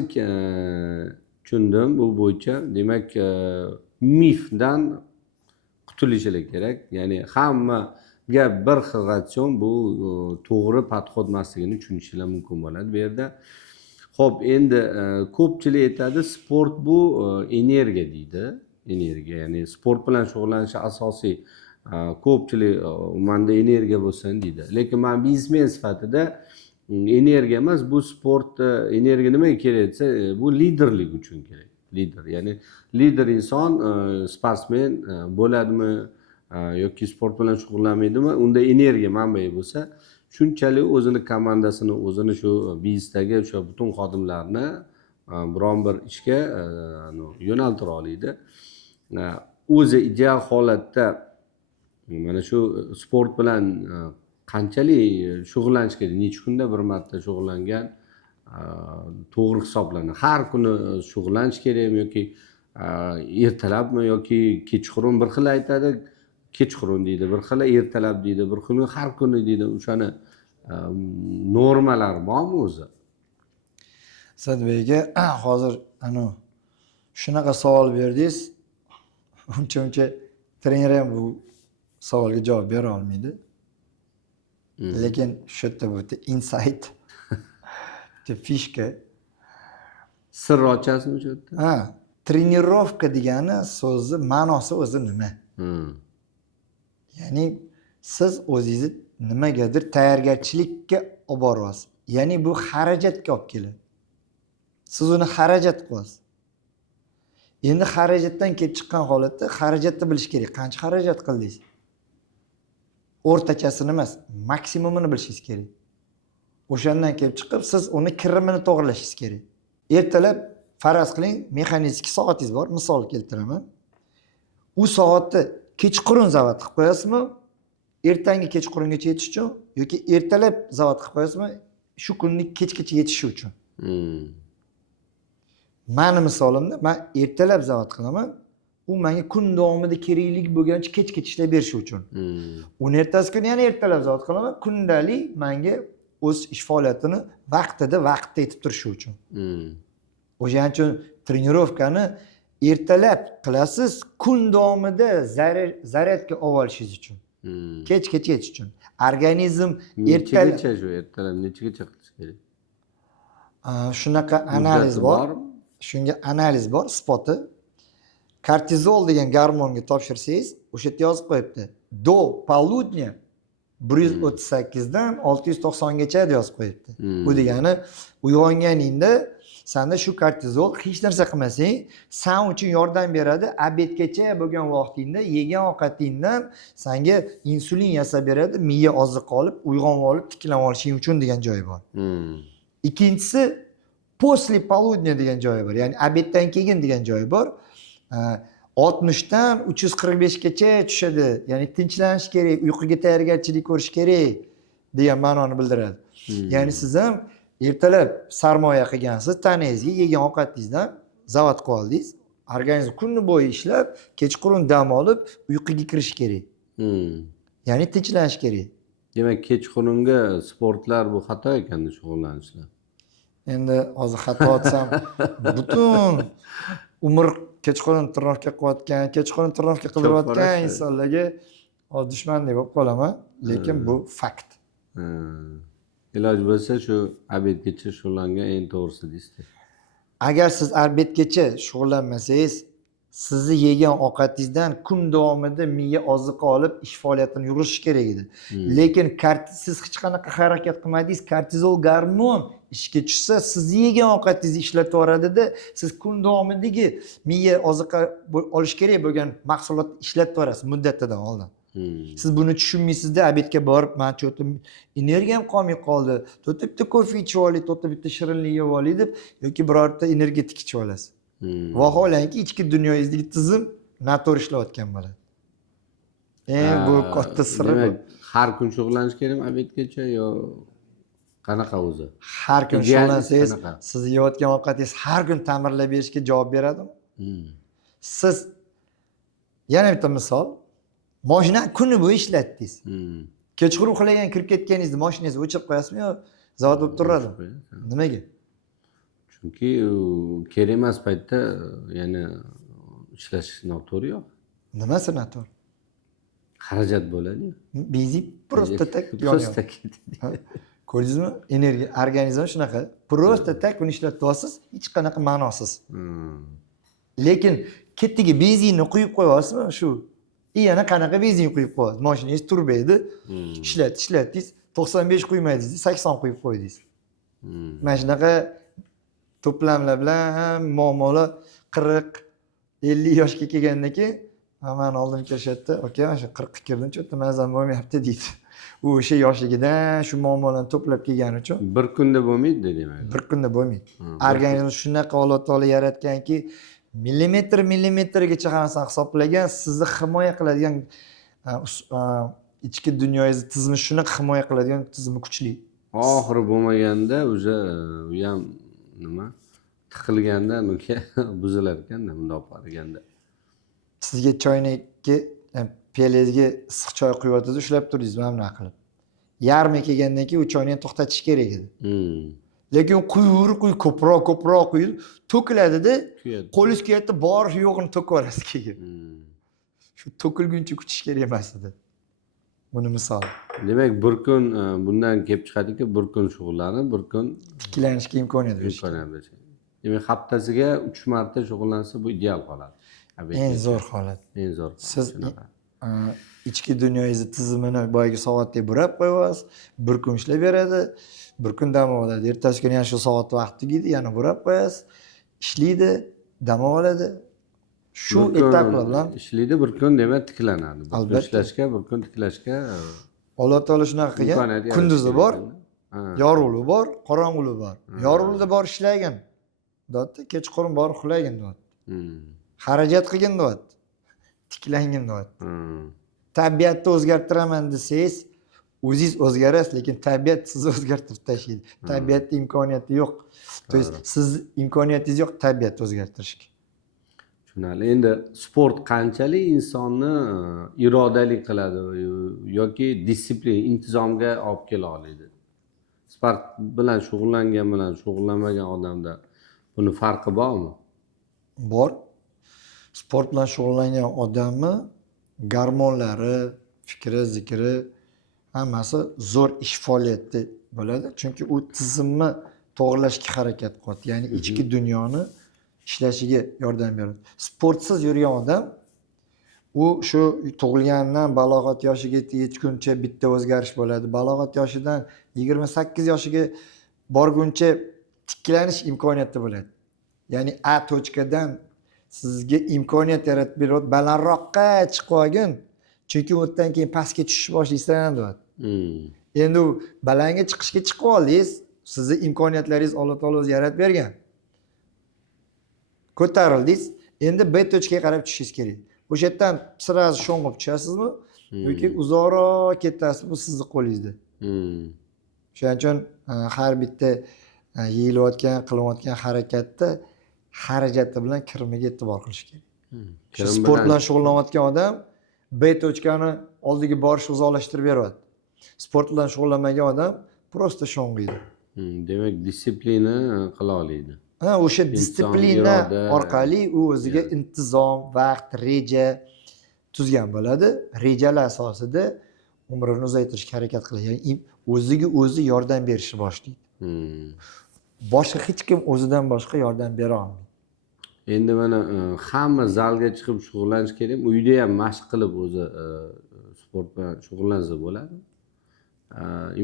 tushundim bu bo'yicha. Demak, mifdan qutulishilar kerak. Ya'ni hammaga bir xil ratsion bu to'g'ri podxod emasligini tushunishlar mumkin bo'ladi bu yerda. Xo'p, endi ko'pchilik aytadi, sport bu energiya deydi. Energiya, ya'ni sport bilan shug'ullanish asosiy. Ko'pchilik menda energiya bo'lsin deydi. Lekin men biznesmen sifatida energiya emas, bu sport energiya nimaga kerak desa, bu liderlik uchun kerak. Lider, ya'ni lider inson sportsmen bo'ladimi yoki sport bilan shug'ullanmaydimi, unda energiya manbai bo'lsa, shunchalik o'zini komandasini, o'zini shu biznesdagi o'sha butun xodimlarni biron bir ishga yo'naltira oladi. O'zi ideal holatda mana shu sport bilan qanchalik shug'ullanish kerak? Necha kunda bir marta shug'ullangan to'g'ri hisoblanadi? Har kuni shug'ullanish kerakmi yoki ertalabmi yoki kechqurun? Bir xil aytadi, kechqurun deydi, bir xil ertalab deydi, bir xil har kuni deydi. O'shani normalar bormi o'zi? Sadbeyga hozir shunaqa savol berdingiz. Uncha trener ham bu savolga javob bera olmaydi. Lekin shu yerda bu insight, fishka. Sir ochasizmi shu yerda? Trenirovka degani so'zi ma'nosi o'zi nima? Ya'ni siz o'zingizni nimagadir tayyorgarchilikka olib boryapsiz. Ya'ni bu xarajatga olib keladi. Siz uni xarajat qilyapsiz. Endi xarajatdan kelib chiqqan holatda xarajatni bilish kerak. Qancha xarajat qildingiz? O'rtachasini emas, maksimumini bilishingiz kerak. O'shandan kelib chiqib, siz uni kirimini to'g'rilashingiz kerak. Ertalab faraz qiling, mexanik soatingiz bor, misol keltiraman. U soatni kechqurun zavod qilib qo'yasizmi? Ertangi kechqurungacha yetish uchun yoki ertalab zavod qilib qo'yasizmi? Shu kunning kechgacha yetishi uchun. Meni misolimda men ertalab zavod qilaman. U menga kun davomida kerakli bo'lgancha kechgacha ishlab berishi uchun. Uni ertasi kuni yana ertalab zavod qilaman. Kundalik menga o'z ish faoliyatini vaqtida yetib turishi uchun. O'shaning uchun trenirovkani ertalab qilasiz, kun davomida zaryadga olib olishingiz uchun. Kechgacha yetish uchun. Organizm ertagacha shu ertalab nechagacha qilish kerak? Shunaqa analiz bor. Shunga analiz bor, spoti. Kortizol degan gormonga topshirsangiz, o'sha yerda yozib qo'yibdi. Do poludnya 138 dan 690 gacha yozib qo'yibdi. Bu degani uyg'onganingda senda shu kortizol hech narsa qilmasang, sen uchun yordam beradi. Obedgacha bo'lgan vaqtingda yegan ovqatingdan senga insulin yasab beradi, miya oziq olib, uyg'onib olib, tiklanib olishing uchun degan joyi bor. Ikkinchisi posle poludnya degan joyi bor. Ya'ni obeddan keyin degan joyi bor. 60 dan 345 gacha tushadi. Ya'ni tinchlanish kerak, uyquga tayyorgarchilik ko'rish kerak degan ma'noni bildiradi. Ya'ni siz ham ertalab sarmoya qilgansiz, tanangizga yegan ovqatingizdan zavod qilib oldingiz. Organizm kun bo'yi ishlab, kechqurun dam olib, uyquga kirish kerak. Ya'ni tinchlanish kerak. Demak, kechqurungi sportlar bu xato ekanda shug'ullanishlar. Endi hozir xato atsam, butun umr kechqurun trenirovka qilayotgan, kechqurun trenirovka qilayotgan Cho'p insonlarga dushmandek bo'lib qolaman, lekin bu fakt. Ha. Iloj bo'lsa shu obedgacha shug'ullangan eng to'g'risi deysiz. Agar siz obedgacha shug'ullanmasangiz, sizni yegan ovqatingizdan kun davomida miya oziqa olib ish faoliyatini yuritishi kerak edi. Lekin siz hech qanaqa harakat qilmadingiz, kortizol gormon ishga tushsa, sizni yegan ovqatingizni ishlatib yuboradida, siz kun davomidagi miya oziqa olish kerak bo'lgan mahsulotni ishlatib yuborasiz muddatidan oldin. Siz buni tushunmaysizda, obedga borib, men cho'ta energiyam qolmay qoldi, to'ta bitta kofe ichib olay, to'ta bitta shirinlik yeb olay deb yoki birorta energetik ichib olasiz. Vaholanki ichki dunyoyingizdagi tizim noto'g'ri ishlayotgan bo'ladi. Bu katta siri bu. Demak, har kun shug'ullanish kerakmi obedgacha yo qanaqa o'zi? Har kun shug'ullansangiz, qanaqa? siz yeyotgan ovqatingiz har kun ta'mirlab berishga javob beradimi? Siz yana bitta misol, mashina kuni bo'yi ishlatdingiz. Kechqurun uxlagan kirib ketganingizni mashinangizni o'chirib qo'yasizmi yo zavod bo'lib turadimi? Nimaga? Chunki kerak emas paytda yana ishlash noto'g'ri yo'q. Nimasi noto'g'ri? Xarajat bo'ladi-yu. Benzin просто так Просто ko'rdingizmi? Energiya, organizm shunaqa. Просто tak buni ishlatib olasiz, hech qanaqa ma'nosiz. Lekin ketiga benzinni quyib qo'yasizmi shu? Yana qanaqa benzin quyib qo'yasiz? Mashinangiz turbaydi, ishlatdingiz, 95 quymadingiz, 80 quyib qo'ydingiz. Mana shunaqa to'plamlar bilan muammolar 40-50 yoshga kelgandan keyin mani oldimga kelishadi, "Aka, mana shu 40 ga kirdim, cho'ta mazam bo'lmayapti" deydi. U o'sha yoshligidan shu muammolarni to'plab kelgani uchun bir kunda bo'lmaydi demak. bir kunda bo'lmaydi. Organizm shunaqa Alloh taolo yaratganki, millimetrgacha hammasi hisoblagan, sizni himoya qiladigan ichki dunyoyingizni tizimi shunaqa himoya qiladigan tizimi kuchli. Oxiri bo'lmaganda o'sha u ham nima tiqilganda nuka buzilar ekanda bundoq qaraganda. Sizga choynakka pelangizga issiq choy quyotasiz, ushlab turingiz mana qilib. Yarmi kelgandan keyin u choynakni to'xtatish kerak edi. Lekin quyur, ko'proq quyil, to'kiladi-da, qo'lingiz kuyatda bor yo'g'ini to'kib olasiz keyin. Shu to'kilguncha kutish kerak emas edi. Buni misol. Demak, bir kun bundan kelib chiqadiki, bir kun shug'ullanib, bir kun tiklanishga imkoniyat berish. Demak, haftasiga 3 marta shug'ullansa bu ideal holat. Eng zo'r holat. Eng zo'r. Siz ichki dunyoyingizni tizimini boyagi soatdek burab qo'yasiz, bir kun ishlab beradi, bir kun dam oladi. Ertasi kuni yana shu soat vaqt tugaydi, yana burab qo'yasiz, ishlaydi, dam oladi. Shu etaplar bilan ishlaydi, bir kun demak tiklanadi. Bir kun ishlashga, bir kun tiklashga Alloh taolo shunaqa qilgan. Kunduzi bor, yorug'lik bor, qorong'ulik bor. Yorug'likda bor ishlagan. Deyapti, kechqurun bor uxlagan deyapti. Xarajat qilgin deyapti. Tiklangin deyapti. Tabiatni o'zgartiraman desangiz, o'zingiz o'zgarasiz, lekin tabiat sizni o'zgartirib tashlaydi. Tabiatda imkoniyati yo'q. To есть siz imkoniyatingiz yo'q tabiatni o'zgartirishga. Tushunarli. Endi sport qanchalik insonni irodali qiladi yoki disiplin, intizomga olib kela oladi? Sport bilan shug'ullangan bilan shug'ullanmagan odamda buni farqi bormi? Bor. Sport bilan shug'ullangan odamni gormonlari, fikri, zikri hammasi zo'r ish faoliyati bo'ladi. Chunki u tizimni to'g'rilashga harakat qilyapti. Ya'ni ichki dunyoni ishlashiga yordam beradi. Sportsiz yurgan odam u shu tug'ilganidan balog'at yoshiga yetguncha bitta o'zgarish bo'ladi. Balog'at yoshidan 28 yoshiga borguncha tiklanish imkoniyati bo'ladi. Ya'ni A tochkadan sizga imkoniyat yaratib beradi, balandroqqa chiqib olgin. Chunki undan keyin pastga tushish boshlaysan deyapti. Endi u balandga chiqishga chiqib oldingiz, sizni imkoniyatlaringiz Alloh taolo o'zi yaratib bergan. Ko'tarildingiz, endi B tochkaga qarab tushishingiz kerak. O'sha yerdan sirasi sho'ng'ib tushasizmi yoki uzoqroq ketasizmi, bu sizning qo'lingizda. Shuning uchun har bitta yeyilayotgan, qilayotgan harakatda xarajati bilan kirimiga e'tibor qilish kerak. Sport bilan shug'ullanayotgan odam B tochkani oldiga borishni uzoqlashtirib beradi. Sport bilan shug'ullanmagan odam prosta sho'ng'iydi. Demak, disiplina qila oladi. O'sha Inson disiplina iroda, orqali u o'ziga intizom, vaqt, reja tuzgan bo'ladi. Rejalar asosida umrini uzaytirishga harakat qiladi. Ya'ni o'ziga o'zi yordam berishni boshlaydi. Hmm. Boshqa hech kim o'zidan boshqa yordam bera olmaydi. Endi mana hamma zalga chiqib shug'ullanish kerak. Uyda ham mashq qilib o'zi sport bilan shug'ullansa bo'ladi.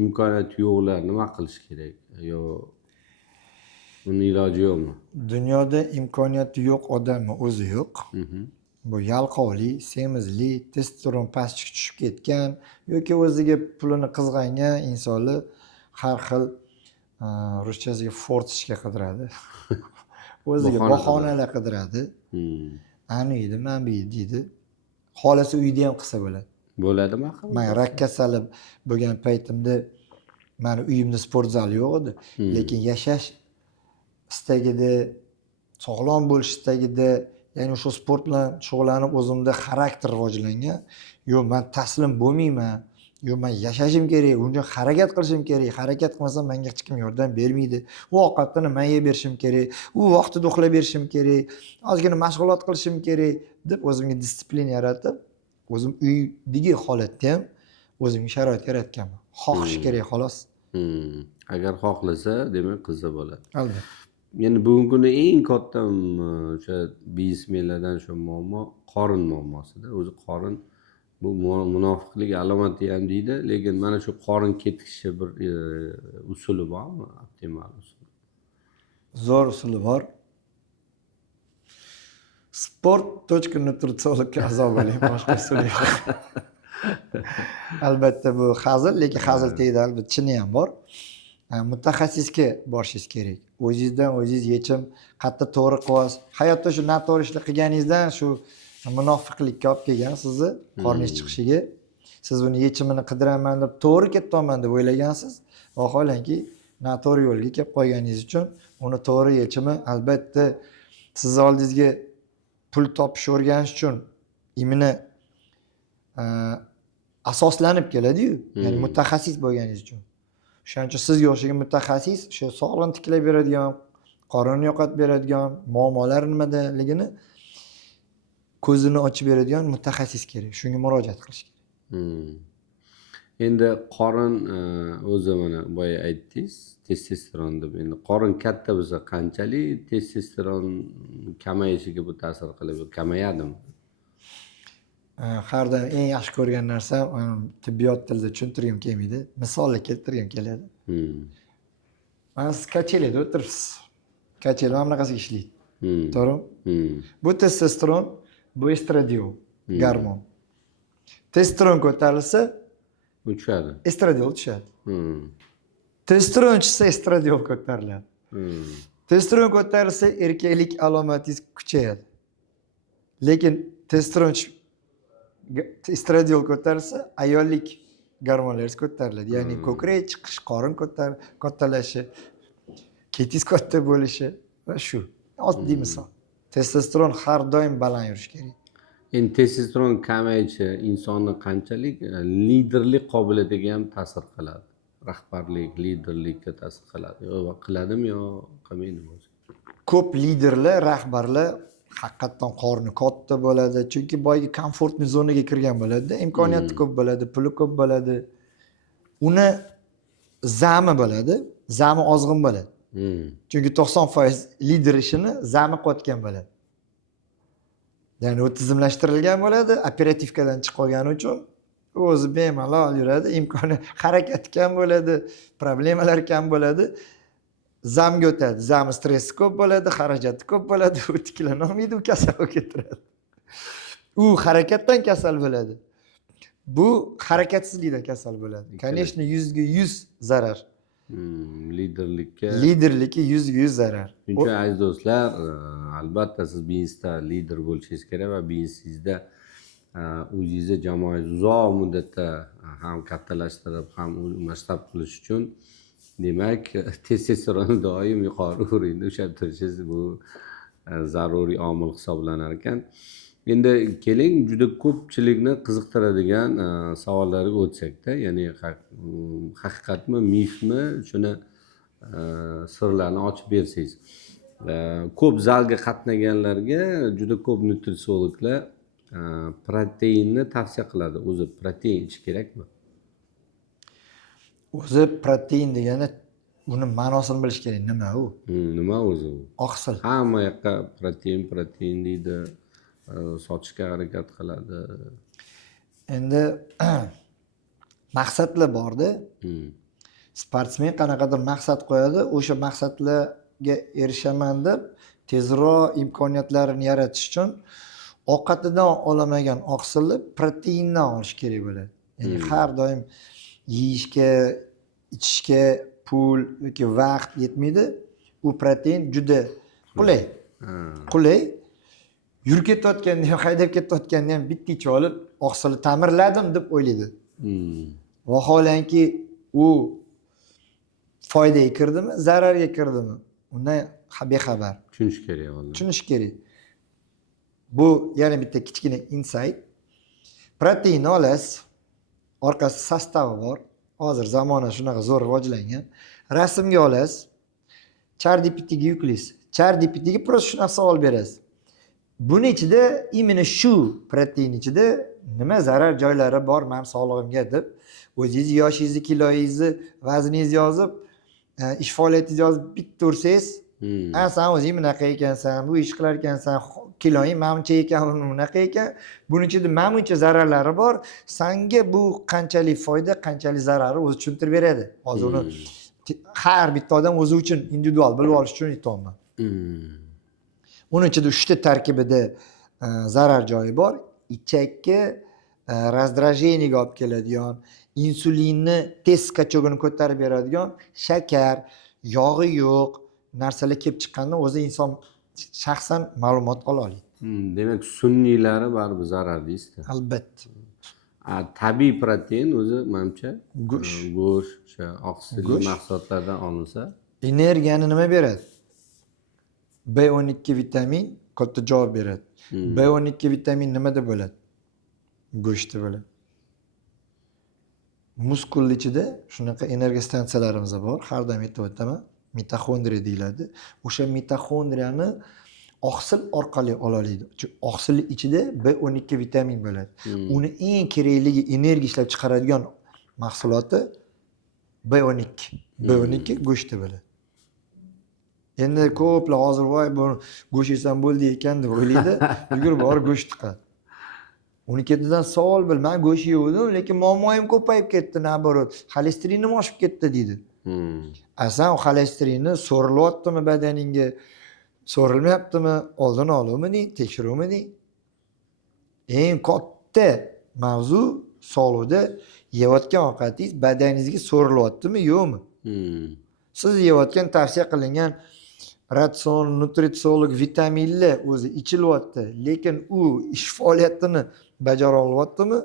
Imkoniyati yo'qlar nima qilish kerak? Yo uni iloji yo'qmi? Dunyoda imkoniyati yo'q odamni o'zi yo'q. Bu yalqovli, semizli, testosteron pastga tushib ketgan yoki o'ziga pulini qizg'angan insonlar har xil ruschasiga fortishga qidiradi. O'ziga bahonalar qidiradi. Ani yedi, mana bu yedi deydi. Xolasa uyda ham qilsa bo'ladi. Bo'ladimi axir? Men rak kasali bo'lgan paytimda meni uyimda sport zal yo'q edi. Lekin yashash istagida, sog'lom bo'lish istagida, ya'ni o'sha sport bilan shug'ullanib o'zimda xarakter rivojlangan. Yo'q, men taslim bo'lmayman. Yo'q, men yashashim kerak, unga harakat qilishim kerak. Harakat qilmasam menga hech kim yordam bermaydi. U ovqatni men yeb berishim kerak. U vaqtida uxlab berishim kerak. Ozgina mashg'ulot qilishim kerak deb o'zimga disiplina yaratib, o'zim uydagi holatda ham o'zimga sharoit yaratganman. Xohish kerak xolos. Agar xohlasa, demak qilsa bo'ladi. Albatta. Endi bugungi kunda eng katta o'sha biznesmenlardan shu muammo qorin muammosida. O'zi qorin bu munofiqlik alomati ham deydi, lekin mana shu qorin ketishi bir usuli bormi? Optimal usul. Zo'r usuli bor. Sport.nutritsiologga a'zo bo'ling, boshqa usuli yo'q. Albatta bu hazil, lekin hazil tegdi, albatta chini ham bor. Mutaxassisga borishingiz kerak. O'zingizdan o'zingiz yechim qayerda to'g'ri qilyapsiz. Hayotda shu noto'g'ri ishlar qilganingizdan shu munofiqlikka olib kelgan sizni qorningiz chiqishiga. Siz buni yechimini qidiraman deb to'g'ri ketolman deb o'ylagansiz. Vaholanki noto'g'ri yo'lga kelib qolganingiz uchun uni to'g'ri yechimi albatta siz oldingizga pul topish o'rganish uchun imini asoslanib keladi-yu, ya'ni mutaxassis bo'lganingiz uchun. Shuning uchun sizga o'xshagan mutaxassis shu sog'liqni tiklab beradigan, qorinni yo'qotib beradigan, muammolar nimadaligini ko'zini ochib beradigan mutaxassis kerak. Shunga murojaat qilish kerak. Endi qorin o'zi mana boya aytdingiz, testosteron deb. Endi qorin katta bo'lsa qanchalik testosteron kamayishiga bu ta'sir qiladi, kamayadimi? Har doim eng yaxshi ko'rgan narsam tibbiyot tilida tushuntirgim kelmaydi. Misolni keltirgim keladi. Mana siz kachelada o'tiribsiz. Kachela mana bunaqasiga ishlaydi. To'g'rimi? Bu testosteron, bu estradiol, gormon. Testosteron ko'tarilsa, Bu tushadi. estradiol tushadi. Testosteron tushsa, estradiol ko'tariladi. Testosteron ko'tarilsa, erkaklik alomatingiz kuchayadi. Lekin testosteron estradiol ko'tarilsa, ayollik gormonlaringiz ko'tariladi. Ya'ni ko'krak chiqish, qorin kattalashi, ketingiz katta bo'lishi va shu. Oddiy misol. Testosteron har doim baland yurishi kerak. Endi testosteron kamayishi insonni qanchalik liderlik qobiliyatiga ham ta'sir qiladi. Rahbarlik, liderlikka ta'sir qiladi. Yo qiladimi yo qilmaydimi o'zi? Ko'p liderlar, rahbarlar haqiqatdan qorni katta bo'ladi, chunki boyagi komfortni zonaga kirgan bo'ladi, imkoniyati ko'p bo'ladi, puli ko'p bo'ladi. Uni zami bo'ladi, zami ozg'in bo'ladi. Chunki 90% lider ishini zami qotgan bo'ladi. Ya'ni u tizimlashtirilgan bo'ladi, operativkadan chiqib qolgani uchun o'zi bemalol yuradi, harakat kam bo'ladi, problemalar kam bo'ladi. Zamga o'tadi. Zami stressi ko'p bo'ladi, xarajati ko'p bo'ladi, u tiklana olmaydi, u kasal bo'lib ketiradi. U harakatdan kasal bo'ladi. Bu harakatsizlikdan kasal bo'ladi. Конечно, 100% zarar. Liderlikka 100% zarar. Shuning uchun aziz do'stlar, albatta siz biznesda lider bo'lishingiz kerak va biznesingizda o'zingizni jamoangiz uzoq muddatda ham kattalashtirib, ham masshtab qilish uchun demak, testosteronni doim yuqori o'rinda ushlab turishingiz bu zaruriy omil hisoblanar ekan. Endi keling, juda ko'pchilikni qiziqtiradigan savollarga o'tsak-da, ya'ni haqiqatmi, mifmi, shuni sirlarini ochib bersangiz. Ko'p zalga qatnaganlarga juda ko'p nutritsiologlar proteinni tavsiya qiladi. O'zi protein ichish kerakmi? O'zi protein degani uni ma'nosini bilish kerak. Nima u? Nima o'zi u? Oqsil. Hamma yoqqa protein deydi, sotishga harakat qiladi. Endi maqsadlar borda. Sportsmen qanaqadir maqsad qo'yadi, o'sha maqsadlarga erishaman deb tezroq imkoniyatlarini yaratish uchun ovqatidan olamagan oqsilni proteindan olish kerak bo'ladi. Ya'ni har doim yeyishga, ichishga pul yoki vaqt yetmaydi. U protein juda qulay. Qulay. Yurib ketayotganda ham, haydab ketayotganda ham bitticha olib oqsilni ta'mirladim deb o'ylaydi. Vaholanki u foydaga kirdimi, zararga kirdimi? Undan bexabar. Tushunish kerak o'zi. Tushunish kerak. Bu yana bitta kichkina insight. Protein olasiz, orqasida sostavi bor. Hozir zamona shunaqa zo'r rivojlangan. Rasmga olasiz, ChatGPTga yuklaysiz. ChatGPTga просто shunaqa savol berasiz. Buni ichida imенно shu protein ichida nima zarar joylari bor men sog'lig'imga deb o'zingiz yoshingizni, kiloyingizni, vazningizni yozib, ish faoliyatingizni yozib bitta ursangiz, sen o'zing bunaqa ekansan, bu ish qilar ekansan, kiloying menimcha ekan, bunaqa ekan, buning ichida menimcha zararlari bor, senga bu qanchalik foyda, qanchalik zarari o'zi tushuntirib beradi. Hozir uni har bitta odam o'zi uchun individual bilib olish uchun aytayapman. Uning ichida 3 ta tarkibida zarar joyi bor. Ichakka раздражениеga olib keladigan, insulinni tez skachogini ko'tarib beradigan, shakar, yog'i yo'q narsalar kelib chiqqanda o'zi inson shaxsan ma'lumot ola oladi. Demak, sunniylari baribir zarar deysiz-da. Albatta. Tabiiy protein o'zi menimcha Go'sht, o'sha oqsilli mahsulotlardan olinsa, energiyani nima beradi? B12 vitamin katta javob beradi. B12 vitamin nimada bo'ladi? Go'shtda bo'ladi. Muskulni ichida shunaqa energiya stansiyalarimiz bor. Har doim aytib o'taman, mitoxondriya deyiladi. O'sha mitoxondriyani oqsil orqali ola oladi. Oqsilning ichida B12 vitamin bo'ladi. Uni eng kerakligi energiya ishlab chiqaradigan mahsuloti B12. B12 go'shtda bo'ladi. Endi ko'plar hozir voy bu go'sht yesam bo'ldi ekan deb o'ylaydi. Yugurib borib go'sht chiqadi. Uni ketidan savol bil, men go'sht yedim, lekin muammoyim ko'payib ketdi, naborot. Xolesterinim oshib ketdi deydi. Asan o xolesterinni so'rilyaptimi badaningga, so'rilmayaptimi, oldin oluvmiding, tekshiruvmiding? Eng katta mavzu sog'liqda yeyotgan ovqatingiz badaningizga so'rilyaptimi, yo'qmi? Siz yeyotgan tavsiya qilingan ratsion, nutritsiolog vitaminlar o'zi ichilyapti, lekin u ish faoliyatini bajara olyaptimi?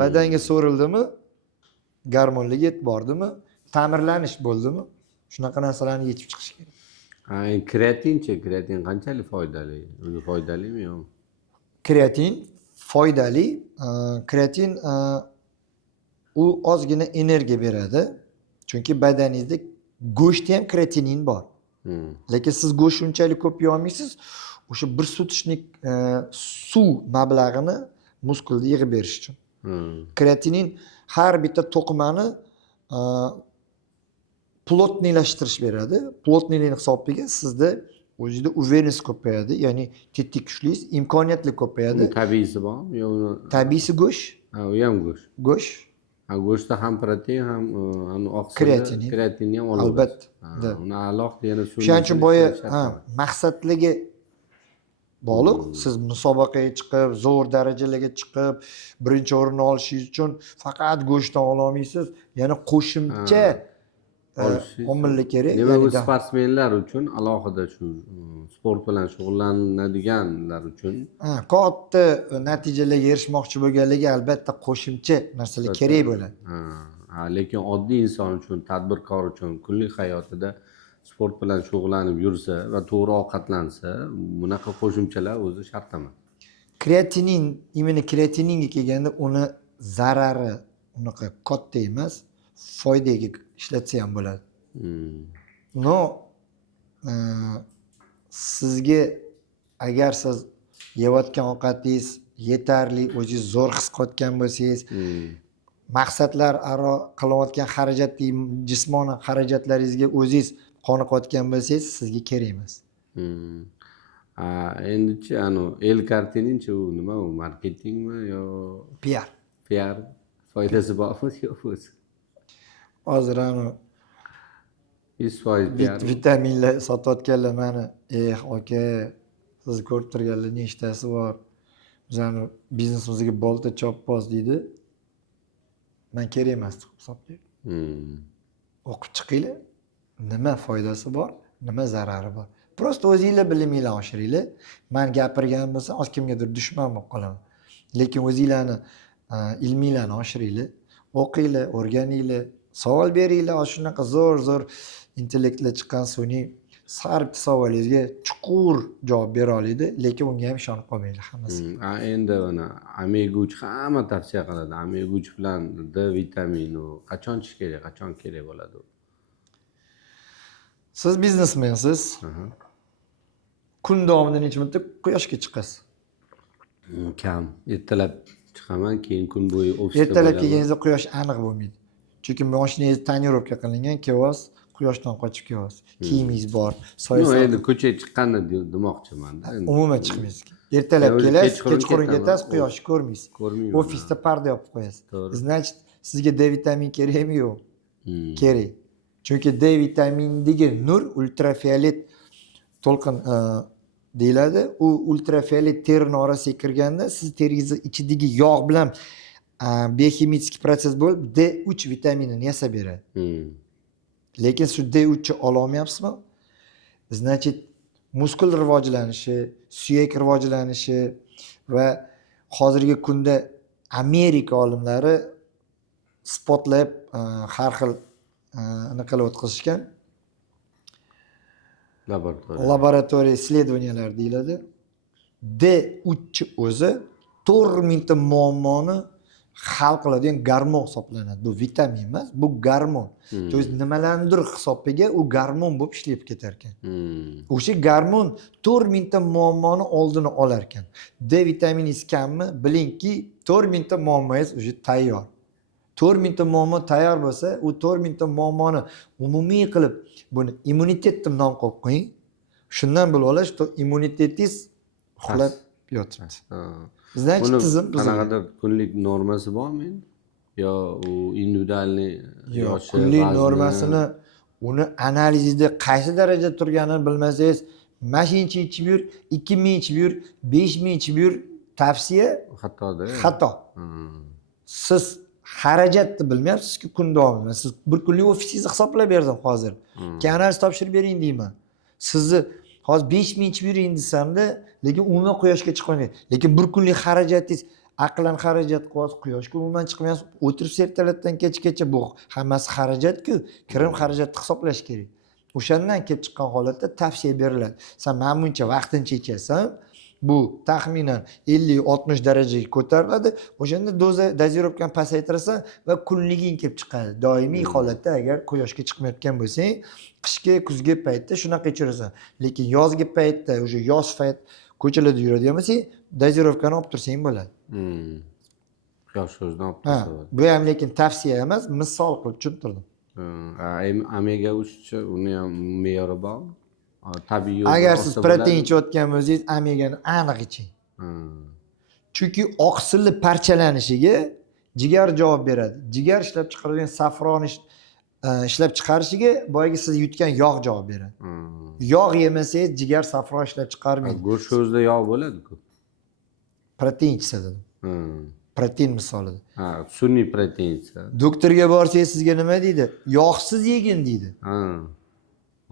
Badanga so'rildimi? Gormonlarga yetib bordimi? Ta'mirlanish bo'ldimi? Shunaqa narsalarni yechib chiqish kerak. Kreatinchi, kreatin qanchalik foydali? O'zi foydalimi yo'qmi? Kreatin foydali. Kreatin u ozgina energiya beradi. Chunki badaningizda go'shtda ham kreatinin bor. Lekin siz go'sht unchalik ko'p yeyolmaysiz. O'sha bir sutishnik suv mablag'ini muskulda yig'ib berish uchun. Kreatinin har bitta to'qimani plotniylashtirish beradi. Plotniylik hisobiga sizda o'zingizda uverенность ko'payadi, ya'ni tetik kuchlingiz, imkoniyatli ko'payadi. Tabiiysi bormi yo'qmi? Tabiiysi go'sht. U ham go'sht. Go'sht. Go'shtda ham protein, ham oqsil, kreatin ham oladi. Albatta. Uni alohida yana suv. Shuning uchun boya maqsadligi bog'liq. Siz musobaqaga chiqib, zo'r darajalarga chiqib, birinchi o'rinni olishingiz uchun faqat go'shtdan ola olmaysiz. Yana qo'shimcha omillar kerak. Demak, bu sportsmenlar uchun alohida shu sport bilan shug'ullanadiganlar uchun katta natijalarga erishmoqchi bo'lganlarga albatta qo'shimcha narsalar kerak bo'ladi. Lekin oddiy inson uchun, tadbirkor uchun kunlik hayotida sport bilan shug'ullanib yursa va to'g'ri ovqatlansa, bunaqa qo'shimchalar o'zi shart emas. Kreatinin, imенно kreatininga kelganda uni zarari unaqa katta emas, foydaga ishlatsa ham bo'ladi. no sizga agar siz yeyotgan ovqatingiz yetarli, o'zingiz zo'r his qilayotgan bo'lsangiz, maqsadlar aro qilayotgan jismoniy xarajatlaringizga o'zingiz qoniqayotgan bo'lsangiz, sizga kerak emas. Endichi el kartinichi u nima u marketingmi yo PR. foydasi bormi yo'q o'zi? Hozir 100% PR. vitaminlar sotayotganlar mani, aka, siz ko'rib turganlar nechtasi bor? Bizani biznesimizga bolta chopbos deydi. Men kerak emas deb hisoblayman. O'qib chiqinglar. Nima foydasi bor, nima zarari bor? Prosta o'zingizlar biliminglarni oshiringlar. Men gapirganim bo'lsa, oz kimgadir dushman bo'lib qolaman. Lekin o'zingizlarni ilminglarni oshiringlar. O'qinglar, o'rganinglar, savol beringlar. Shunaqa zo'r intellektlar chiqqan sun'iy har bitta savolingizga chuqur javob bera oladi, lekin unga ham ishonib qolmanglar hammasi. Endi mana omega 3 hamma tavsiya qiladi. Omega 3 bilan D vitamini qachon ichish kerak, qachon kerak bo'ladi u? Siz biznesmensiz. Kun davomida necha marta quyoshga chiqasiz? Kam. Ertalab chiqaman, keyin kun bo'yi ofisda Ertalab kelganingizda quyosh aniq bo'lmaydi. Chunki mashinangiz tonirovka qilingan, ketyapsiz, quyoshdan qochib kelyapsiz. Kiyimingiz bor, Yo'q, endi ko'chaga chiqqanda demoqchiman-da. Umuman chiqmaysiz. Ertalab kelasiz, kechqurun ketasiz, quyoshni ko'rmaysiz. Ko'rmayman. Ofisda parda yopib qo'yasiz. To'g'ri. Значит, sizga D vitamin kerakmi yo'q? Kerak. Chunki D vitaminidagi nur ultrafiolet to'lqin deyiladi. U ultrafiolet terini orasiga kirganda siz teringizni ichidagi yog' bilan bioximik proses bo'lib D3 vitaminini yasab beradi. Lekin siz D3 ni ola olmayapsizmi? Значит, muskul rivojlanishi, suyak rivojlanishi va hozirgi kunda Amerika olimlari spotlab har xil nima qilib o'tkazishgan laboratoriya исследованиялар deyiladi. D3 o'zi 4000 ta muammoni hal qiladigan gormon hisoblanadi. Bu vitamin emas, bu gormon. То есть nimalarnidir hisobiga u gormon bo'lib ishlab ketar ekan. O'sha gormon 4000 ta muammoni oldini olar ekan. D vitaminingiz kammi? Bilingki, 4000 ta muammongiz уже tayyor. 4000 ta muammo tayyor bo'lsa, u 4000 ta muammoni umumiy qilib buni immunitet deb nom qo'yib qo'ying. Shundan bilib olish, to immunitetingiz uxlab yotibdi. Значит, tizim qanaqadir kunlik normasi bormi endi? Yo u individualniy yoshi, kunlik normasini uni analizida qaysi darajada turganini bilmasangiz, mashincha ichib yur, 2000 ichib yur, 5000 ichib yur, tavsiya xato. Siz xarajatni bilmayapsiz-ku kun davomida. Siz bir kunlik ofisingizni hisoblab berdim hozir. Keyin analiz topshirib bering deyman. Sizni hozir 5000 ichib yuring desamda, lekin umuman quyoshga chiqmaydi. Lekin bir kunlik xarajatingiz aqlan xarajat qilyapsiz, quyoshga umuman chiqmayapsiz. O'tirib ertalabdan kechgacha bu hammasi xarajat-ku, kirim xarajatni hisoblash kerak. O'shandan kelib chiqqan holatda tavsiya beriladi. Sen mana buncha vaqtincha ichasan, bu taxminan 50-60 darajaga ko'tariladi. O'shanda dozirovkani pasaytirasan va kunliging kelib chiqadi. Doimiy holatda agar quyoshga chiqmayotgan bo'lsang, qishki, kuzgi paytda shunaqa ichirasan. Lekin yozgi paytda, o'sha yoz payt ko'chalarda yuradigan bo'lsang, dozirovkani olib tursang bo'ladi. Yosh so'zni olib tursa bo'ladi. Bu ham lekin tavsiya emas, misol qilib tushuntirdim. Omega 3 uni ham me'yori bormi? Tabiiy agar siz protein ichayotgan bo'lsangiz, omegani aniq iching. Chunki oqsilli parchalanishiga jigar javob beradi. Jigar ishlab chiqaradigan safroni ishlab chiqarishiga boyagi siz yutgan yog' javob beradi. Yog' yemasangiz jigar safron ishlab chiqarmaydi. Go'sht o'zida yog' bo'ladi-ku. Protein ichsa dedim. Protein misolida. Sun'iy protein ichsa. Doktorga borsangiz sizga nima deydi? Yog'siz yegin deydi.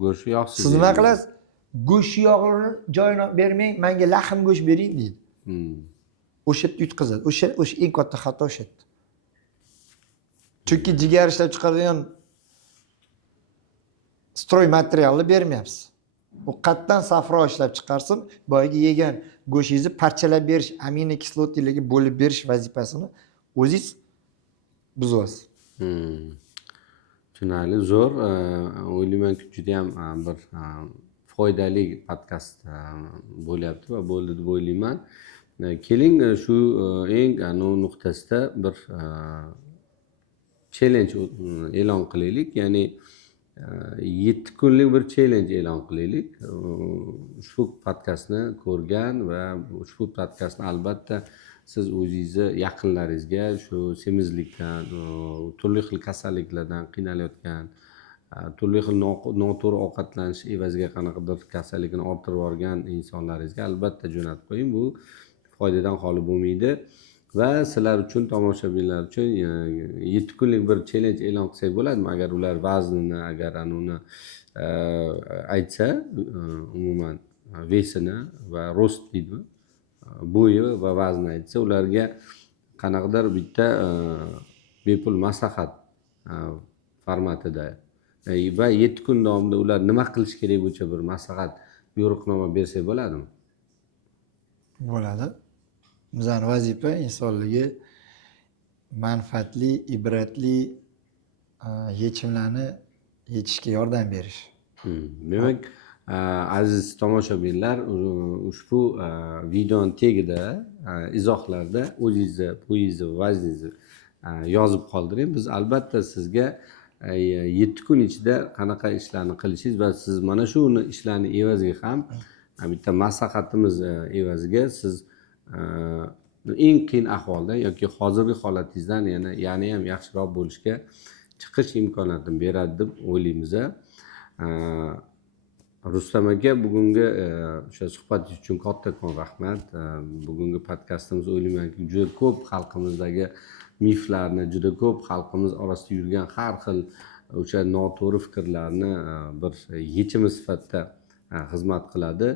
Go'sht yog'siz. Siz nima qilasiz? Go'sht yog'ini joyini bermang, menga lahm go'sht bering deydi. O'sha yutqazadi. O'sha eng katta xato o'sha. Chunki jigar ishlab chiqaradigan stroy materialni bermayapsiz. U qatdan safro ishlab chiqarsin, boyagi yegan go'shingizni parchalab berish, aminokislotalarga bo'lib berish vazifasini o'zingiz buzyapsiz. tushunarli, zo'r. O'ylaymanki judayam bir foydali podkast bo'lyapti va bo'ldi deb o'ylayman. Keling shu eng nuqtasida bir challenge e'lon qilaylik. Ya'ni 7 kunlik bir challenge e'lon qilaylik. Ushbu podkastni ko'rgan va ushbu podkastni albatta siz o'zingizni yaqinlaringizga shu semizlikdan, turli xil kasalliklardan qiynalayotgan, turli xil noto'g'ri ovqatlanish evaziga qanaqadir kasallikni orttirib yuborgan insonlaringizga albatta jo'natib qo'ying. Bu foydadan xoli bo'lmaydi. Va sizlar uchun, tomoshabinlar uchun 7 kunlik bir challenge e'lon qilsak bo'ladimi? Agar ular vaznini, agar uni aytsa, umuman vesini va rost deydimi, bo'yi va vazni aytsa, ularga qanaqadir bitta bepul maslahat formatida va 7 kun davomida ular nima qilish kerak bo'yicha bir maslahat yo'riqnoma bersak bo'ladimi? Bo'ladi. Bizning vazifa insonlarga manfaatli, ibratli yechimlarni yechishga yordam berish. Demak, aziz tomoshabinlar, ushbu videoning tagida, izohlarda o'zingizni bo'yingizni, vazningizni yozib qoldiring. Biz albatta sizga 7 kun ichida qanaqa ishlarni qilishingiz va siz mana shu ishlarni evaziga ham bitta maslahatimiz evaziga siz eng qiyin ahvolda yoki hozirgi holatingizdan yana ham yaxshiroq bo'lishga chiqish imkoniyatini beradi deb o'ylaymiz. Rustam aka, bugungi o'sha suhbatingiz uchun kattakon rahmat. Bugungi podkastimiz o'ylaymanki juda ko'p xalqimizdagi miflarni, juda ko'p xalqimiz orasida yurgan har xil o'sha noto'g'ri fikrlarni bir yechimi sifatida xizmat qiladi.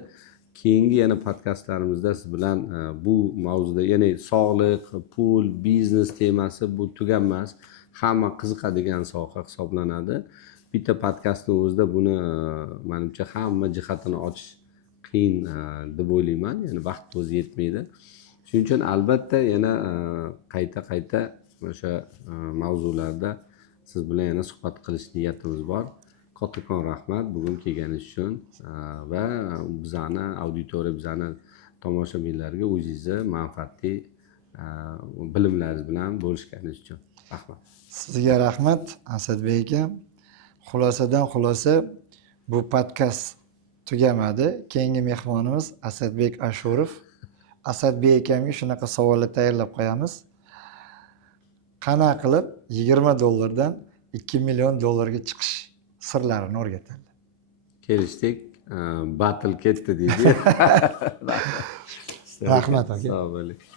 Keyingi yana podkastlarimizda siz bilan bu mavzuda, ya'ni sog'liq, pul, biznes temasi bu tuganmas, hamma qiziqadigan soha hisoblanadi. Bitta podkastning o'zida buni menimcha hamma jihatini ochish qiyin deb o'ylayman. Ya'ni vaqt o'zi yetmaydi. Shuning uchun albatta yana qayta o'sha mavzularda siz bilan yana suhbat qilish niyatimiz bor. Kattakon rahmat bugun kelganingiz uchun va bizani auditoriya, bizani tomoshabinlarga o'zingizni manfaatli bilimlaringiz bilan bo'lishganingiz uchun rahmat. Sizga rahmat Asadbek aka. Xulosadan xulosa, bu podkast tugamadi. Keyingi mehmonimiz Asadbek Ashurov. Asadbek akamga shunaqa savollar tayyorlab qo'yamiz. Qanaqa qilib $20 dan $2 million chiqish sirlarini o'rgatadi. Kelishdik. Battle ketdi deydi. Rahmat aka. Assalomu alaykum.